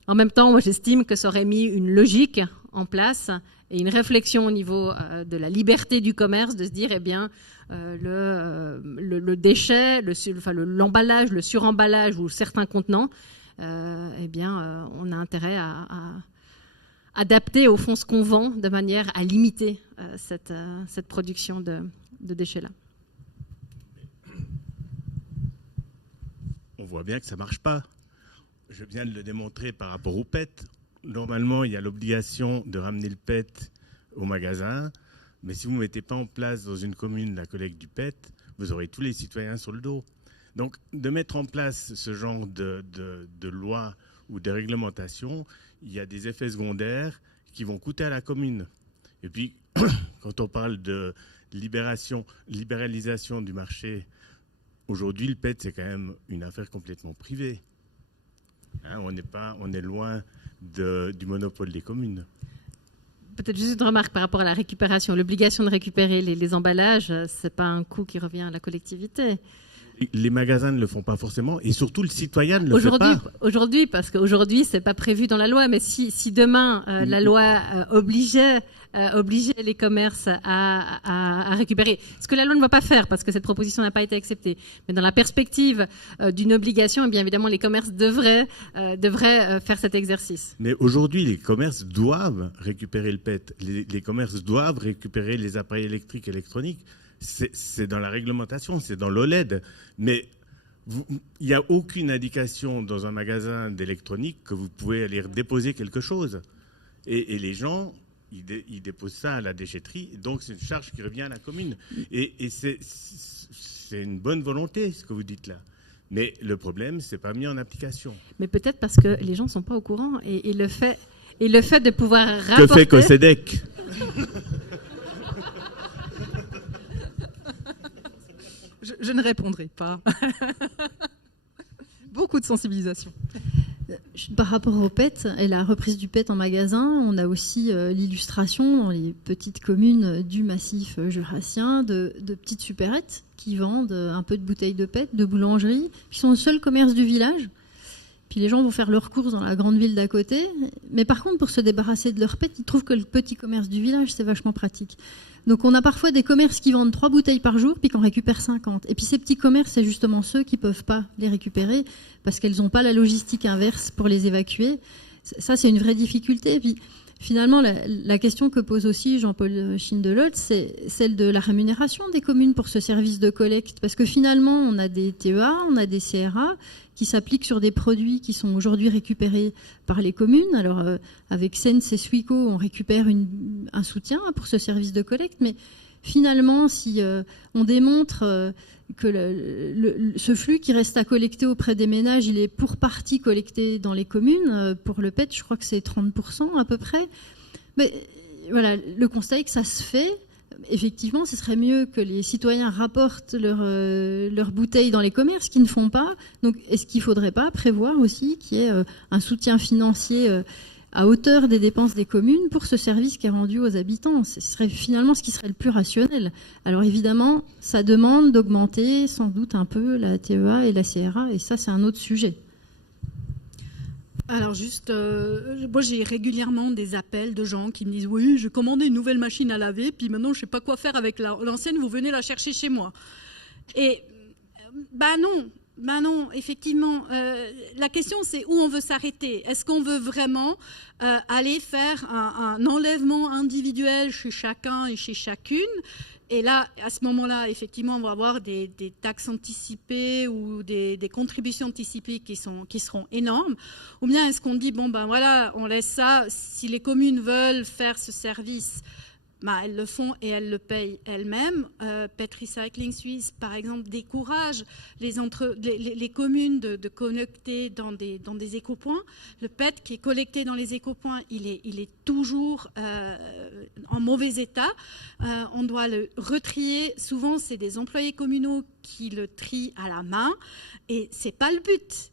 En même temps, moi, j'estime que ça aurait mis une logique en place et une réflexion au niveau de la liberté du commerce, de se dire, eh bien, le déchet, l'emballage, le suremballage ou certains contenants, eh bien, on a intérêt à adapter au fond ce qu'on vend de manière à limiter cette production de déchets-là. On voit bien que ça ne marche pas. Je viens de le démontrer par rapport au PET. Normalement, il y a l'obligation de ramener le PET au magasin, mais si vous ne mettez pas en place dans une commune la collecte du PET, vous aurez tous les citoyens sur le dos. Donc, de mettre en place ce genre de loi ou de réglementation, il y a des effets secondaires qui vont coûter à la commune. Et puis, quand on parle de libéralisation du marché, aujourd'hui, le PET, c'est quand même une affaire complètement privée. Hein, on est loin du monopole des communes. Peut-être juste une remarque par rapport à la récupération. L'obligation de récupérer les emballages, ce n'est pas un coût qui revient à la collectivité. Les magasins ne le font pas forcément, et surtout le citoyen ne le fait pas. Aujourd'hui, parce qu'aujourd'hui, ce n'est pas prévu dans la loi, mais si demain, la loi obligeait les commerces à récupérer, ce que la loi ne va pas faire, parce que cette proposition n'a pas été acceptée, mais dans la perspective d'une obligation, eh bien évidemment, les commerces devraient faire cet exercice. Mais aujourd'hui, les commerces doivent récupérer le PET. Les commerces doivent récupérer les appareils électriques, électroniques. C'est dans la réglementation, c'est dans l'OLED. Mais il n'y a aucune indication dans un magasin d'électronique que vous pouvez aller déposer quelque chose. Et les gens, ils déposent ça à la déchetterie. Donc, c'est une charge qui revient à la commune. Et c'est une bonne volonté, ce que vous dites là. Mais le problème, ce n'est pas mis en application. Mais peut-être parce que les gens ne sont pas au courant. Et le fait de pouvoir rapporter... Que fait Cosedec ? Je ne répondrai pas. Beaucoup de sensibilisation. Par rapport au PET et la reprise du PET en magasin, on a aussi l'illustration dans les petites communes du massif jurassien de petites supérettes qui vendent un peu de bouteilles de PET, de boulangerie, qui sont le seul commerce du village. Puis les gens vont faire leurs courses dans la grande ville d'à côté. Mais par contre, pour se débarrasser de leur PET, ils trouvent que le petit commerce du village, c'est vachement pratique. Donc on a parfois des commerces qui vendent 3 bouteilles par jour, puis qu'on récupère 50. Et puis ces petits commerces, c'est justement ceux qui ne peuvent pas les récupérer parce qu'elles n'ont pas la logistique inverse pour les évacuer. Ça, c'est une vraie difficulté. Et puis finalement, la question que pose aussi Jean-Paul Schindelot, c'est celle de la rémunération des communes pour ce service de collecte. Parce que finalement, on a des TEA, on a des CRA qui s'appliquent sur des produits qui sont aujourd'hui récupérés par les communes. Alors, avec SENS et Suico, on récupère un soutien pour ce service de collecte. Mais finalement, si on démontre que ce flux qui reste à collecter auprès des ménages, il est pour partie collecté dans les communes, pour le PET, je crois que c'est 30% à peu près. Mais voilà, le constat est que ça se fait. Effectivement, ce serait mieux que les citoyens rapportent leurs bouteilles dans les commerces, qu'ils ne font pas. Donc, est-ce qu'il ne faudrait pas prévoir aussi qu'il y ait un soutien financier à hauteur des dépenses des communes pour ce service qui est rendu aux habitants? Ce serait finalement ce qui serait le plus rationnel. Alors évidemment, ça demande d'augmenter sans doute un peu la TEA et la CRA, et ça, c'est un autre sujet. Alors juste, moi j'ai régulièrement des appels de gens qui me disent « Oui, j'ai commandé une nouvelle machine à laver, puis maintenant je ne sais pas quoi faire avec l'ancienne, vous venez la chercher chez moi. » Et ben non, Ben non, effectivement, la question c'est où on veut s'arrêter. Est-ce qu'on veut vraiment aller faire un enlèvement individuel chez chacun et chez chacune? Et là, à ce moment-là, effectivement, on va avoir des taxes anticipées ou des contributions anticipées qui seront énormes. Ou bien est-ce qu'on dit, bon ben voilà, on laisse ça, si les communes veulent faire ce service, ben, elles le font et elles le payent elles-mêmes. Pet Recycling Suisse, par exemple, décourage les communes de connecter dans des écopoints. Le PET qui est collecté dans les écopoints, il est toujours en mauvais état. On doit le retrier. Souvent, c'est des employés communaux qui le trient à la main. Et ce n'est pas le but.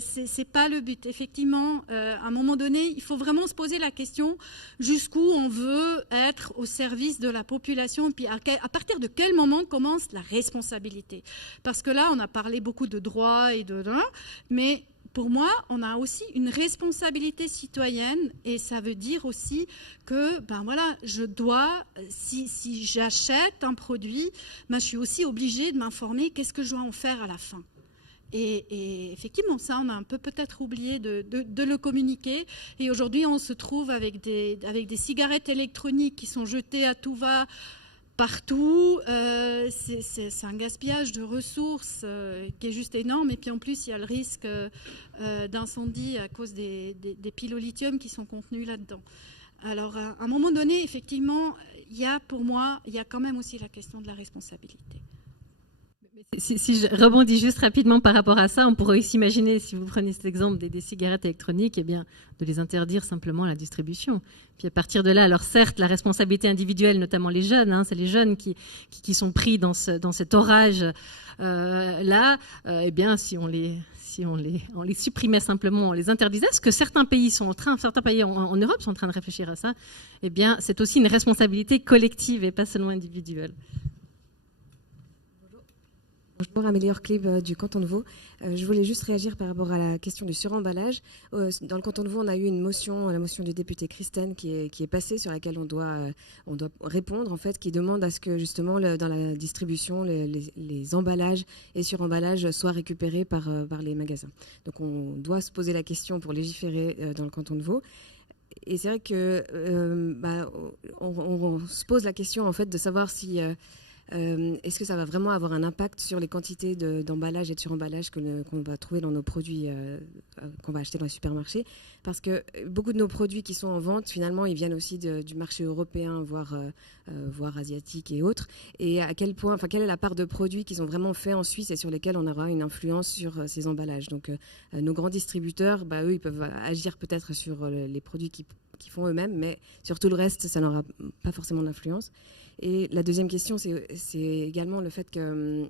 C'est pas le but. Effectivement, à un moment donné, il faut vraiment se poser la question jusqu'où on veut être au service de la population, puis à partir de quel moment commence la responsabilité. Parce que là, on a parlé beaucoup de droits et mais pour moi, on a aussi une responsabilité citoyenne, et ça veut dire aussi que, ben voilà, je dois, si j'achète un produit, ben je suis aussi obligée de m'informer qu'est-ce que je dois en faire à la fin. Et effectivement, ça, on a un peu peut-être oublié de le communiquer. Et aujourd'hui, on se trouve avec des cigarettes électroniques qui sont jetées à tout va partout. C'est un gaspillage de ressources qui est juste énorme. Et puis en plus, il y a le risque d'incendie à cause des piles au lithium qui sont contenues là-dedans. Alors, à un moment donné, effectivement, pour moi, il y a quand même aussi la question de la responsabilité. Si je rebondis juste rapidement par rapport à ça, on pourrait aussi imaginer, si vous prenez cet exemple des cigarettes électroniques, eh bien, de les interdire simplement à la distribution. Puis à partir de là, alors certes, la responsabilité individuelle, notamment les jeunes, c'est les jeunes qui sont pris dans cet orage là, eh bien, si on les supprimait simplement, on les interdisait, ce que certains pays en Europe sont en train de réfléchir à ça, eh bien, c'est aussi une responsabilité collective et pas seulement individuelle. Bonjour, Amélie Orclib du canton de Vaud. Je voulais juste réagir par rapport à la question du suremballage. Dans le canton de Vaud, on a eu la motion du député Christen qui est passée, sur laquelle on doit répondre, en fait, qui demande à ce que justement dans la distribution, les emballages et suremballages soient récupérés par les magasins. Donc on doit se poser la question pour légiférer dans le canton de Vaud. Et c'est vrai que on se pose la question, en fait, de savoir si est-ce que ça va vraiment avoir un impact sur les quantités d'emballage et de suremballage qu'on va trouver dans nos produits qu'on va acheter dans les supermarchés? Parce que beaucoup de nos produits qui sont en vente, finalement, ils viennent aussi du marché européen, voire asiatique et autres. Et à quel point, quelle est la part de produits qu'ils ont vraiment fait en Suisse et sur lesquels on aura une influence sur ces emballages? Donc, nos grands distributeurs, eux, ils peuvent agir peut-être sur les produits qu'ils font eux-mêmes, mais sur tout le reste, ça n'aura pas forcément d'influence. Et la deuxième question, c'est également le fait que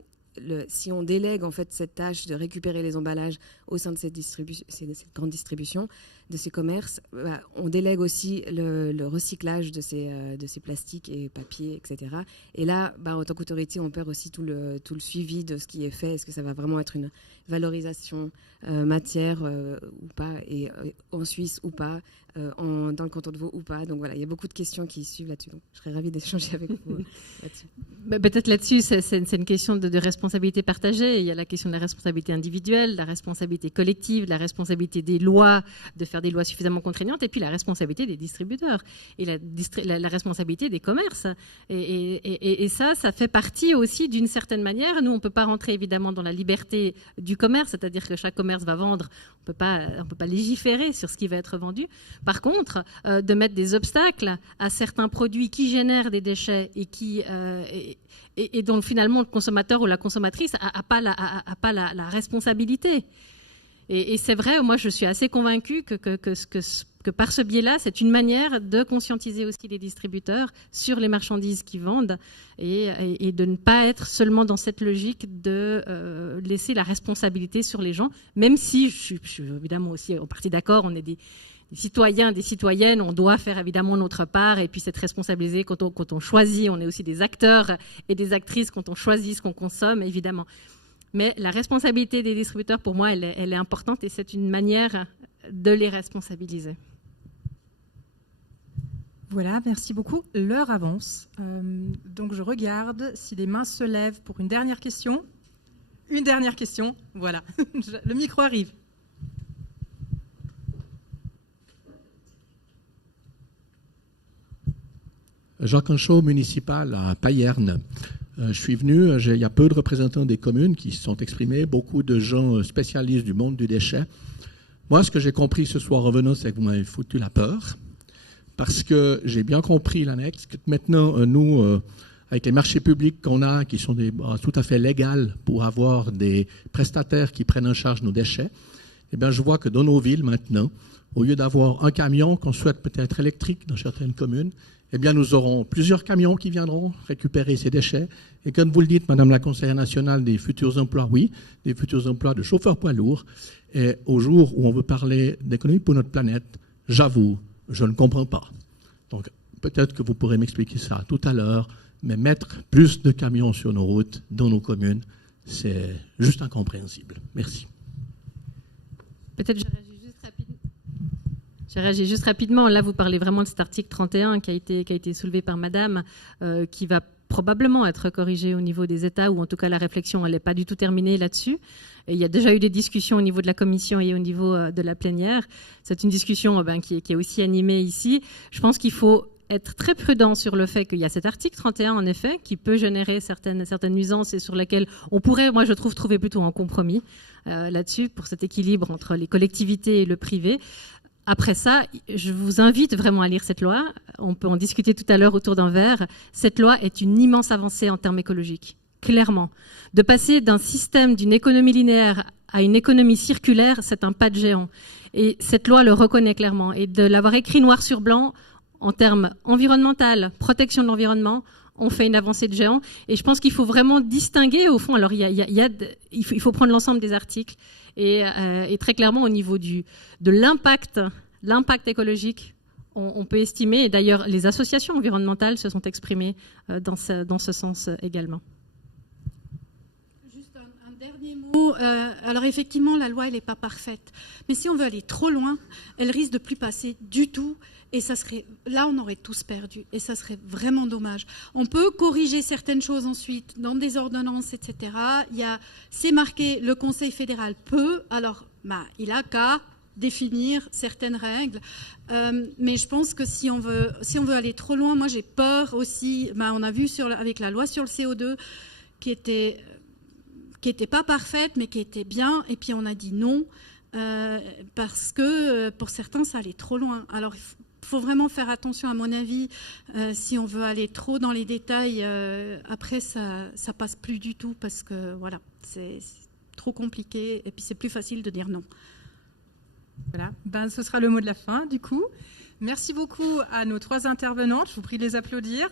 si on délègue en fait cette tâche de récupérer les emballages au sein de cette grande distribution, de ces commerces, on délègue aussi le recyclage de ces plastiques et papiers, etc. Et là, en tant qu'autorité, on perd aussi tout le suivi de ce qui est fait. Est-ce que ça va vraiment être une valorisation matière ou pas, et en Suisse ou pas, dans le canton de Vaud ou pas? Donc voilà, il y a beaucoup de questions qui suivent là-dessus. Donc, je serais ravie d'échanger avec vous là-dessus. Peut-être là-dessus, c'est une question de responsabilité partagée. Il y a la question de la responsabilité individuelle, la responsabilité collective, la responsabilité des lois, de faire des lois suffisamment contraignantes, et puis la responsabilité des distributeurs et la responsabilité des commerces. Et ça fait partie aussi d'une certaine manière. Nous, on ne peut pas rentrer évidemment dans la liberté du commerce, c'est-à-dire que chaque commerce va vendre. On ne peut pas légiférer sur ce qui va être vendu. Par contre, de mettre des obstacles à certains produits qui génèrent des déchets et dont finalement le consommateur ou la consommatrice n'a pas la responsabilité. Et c'est vrai, moi je suis assez convaincue que par ce biais-là, c'est une manière de conscientiser aussi les distributeurs sur les marchandises qu'ils vendent et de ne pas être seulement dans cette logique de laisser la responsabilité sur les gens, même si je suis évidemment aussi en partie d'accord, on est des citoyens, des citoyennes, on doit faire évidemment notre part et puis s'être responsabilisé quand on choisit, on est aussi des acteurs et des actrices quand on choisit ce qu'on consomme, évidemment. Mais la responsabilité des distributeurs, pour moi, elle est importante et c'est une manière de les responsabiliser. Voilà, merci beaucoup. L'heure avance. Donc je regarde si des mains se lèvent pour une dernière question. une dernière question. Voilà, le micro arrive. Jacques Anchaud, municipal à Payerne. Je suis venu, il y a peu de représentants des communes qui se sont exprimés, beaucoup de gens spécialistes du monde du déchet. Moi, ce que j'ai compris ce soir en venant, c'est que vous m'avez foutu la peur, parce que j'ai bien compris l'annexe, que maintenant, nous, avec les marchés publics qu'on a, qui sont tout à fait légaux pour avoir des prestataires qui prennent en charge nos déchets, eh bien, je vois que dans nos villes maintenant, au lieu d'avoir un camion qu'on souhaite peut-être électrique dans certaines communes, eh bien, nous aurons plusieurs camions qui viendront récupérer ces déchets. Et comme vous le dites, Madame la conseillère nationale, des futurs emplois, oui, des futurs emplois de chauffeurs poids lourds. Et au jour où on veut parler d'économie pour notre planète, j'avoue, je ne comprends pas. Donc, peut-être que vous pourrez m'expliquer ça tout à l'heure, mais mettre plus de camions sur nos routes, dans nos communes, c'est juste incompréhensible. Merci. Peut-être je réagis juste rapidement. Là, vous parlez vraiment de cet article 31 qui a été soulevé par Madame, qui va probablement être corrigé au niveau des États, ou en tout cas la réflexion, elle n'est pas du tout terminée là-dessus. Et il y a déjà eu des discussions au niveau de la commission et au niveau de la plénière. C'est une discussion qui est aussi animée ici. Je pense qu'il faut être très prudent sur le fait qu'il y a cet article 31, en effet, qui peut générer certaines nuisances et sur lesquelles on pourrait, moi je trouve, trouver plutôt un compromis là-dessus pour cet équilibre entre les collectivités et le privé. Après ça, je vous invite vraiment à lire cette loi. On peut en discuter tout à l'heure autour d'un verre. Cette loi est une immense avancée en termes écologiques, clairement. De passer d'un système d'une économie linéaire à une économie circulaire, c'est un pas de géant. Et cette loi le reconnaît clairement. Et de l'avoir écrit noir sur blanc, en termes environnemental, protection de l'environnement, on fait une avancée de géant. Et je pense qu'il faut vraiment distinguer, au fond, alors il faut prendre l'ensemble des articles. Et très clairement, au niveau de l'impact écologique, on peut estimer, et d'ailleurs les associations environnementales se sont exprimées dans ce sens également. Juste un dernier mot. Alors effectivement, la loi, elle n'est pas parfaite. Mais si on veut aller trop loin, elle risque de plus passer du tout. Et ça serait, là, on aurait tous perdu. Et ça serait vraiment dommage. On peut corriger certaines choses ensuite dans des ordonnances, etc. C'est marqué, le Conseil fédéral peut. Alors, il a qu'à définir certaines règles. Mais je pense que si on veut aller trop loin, moi, j'ai peur aussi. On a vu avec la loi sur le CO2 qui était pas parfaite, mais qui était bien. Et puis, on a dit non. Parce que pour certains, ça allait trop loin. Alors, il faut vraiment faire attention, à mon avis, si on veut aller trop dans les détails, après ça passe plus du tout parce que voilà, c'est trop compliqué et puis c'est plus facile de dire non. Voilà, ce sera le mot de la fin du coup. Merci beaucoup à nos 3 intervenantes, je vous prie de les applaudir.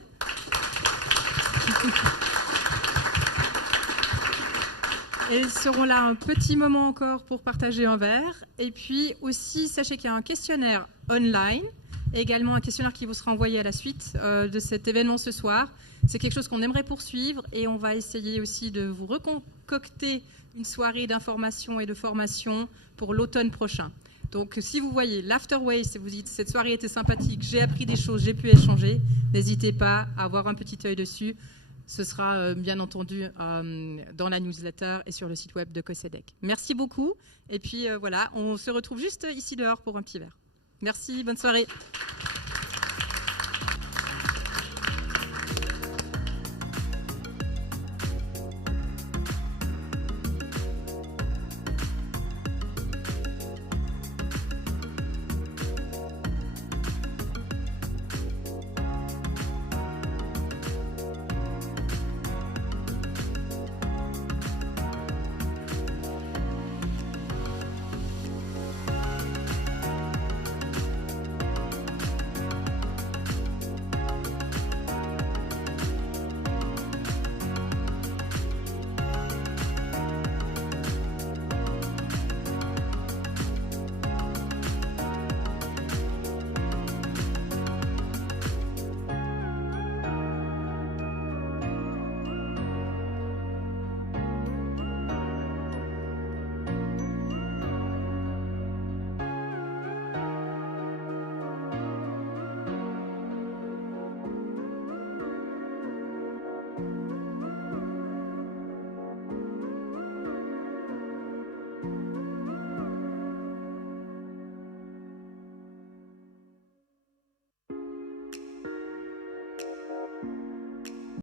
Et ils seront là un petit moment encore pour partager un verre. Et puis aussi, sachez qu'il y a un questionnaire online, et également un questionnaire qui vous sera envoyé à la suite de cet événement ce soir. C'est quelque chose qu'on aimerait poursuivre et on va essayer aussi de vous reconcocter une soirée d'information et de formation pour l'automne prochain. Donc si vous voyez l'After Waste et vous dites cette soirée était sympathique, j'ai appris des choses, j'ai pu échanger, n'hésitez pas à avoir un petit œil dessus. Ce sera bien entendu dans la newsletter et sur le site web de COSEDEC. Merci beaucoup. Et puis voilà, on se retrouve juste ici dehors pour un petit verre. Merci, bonne soirée.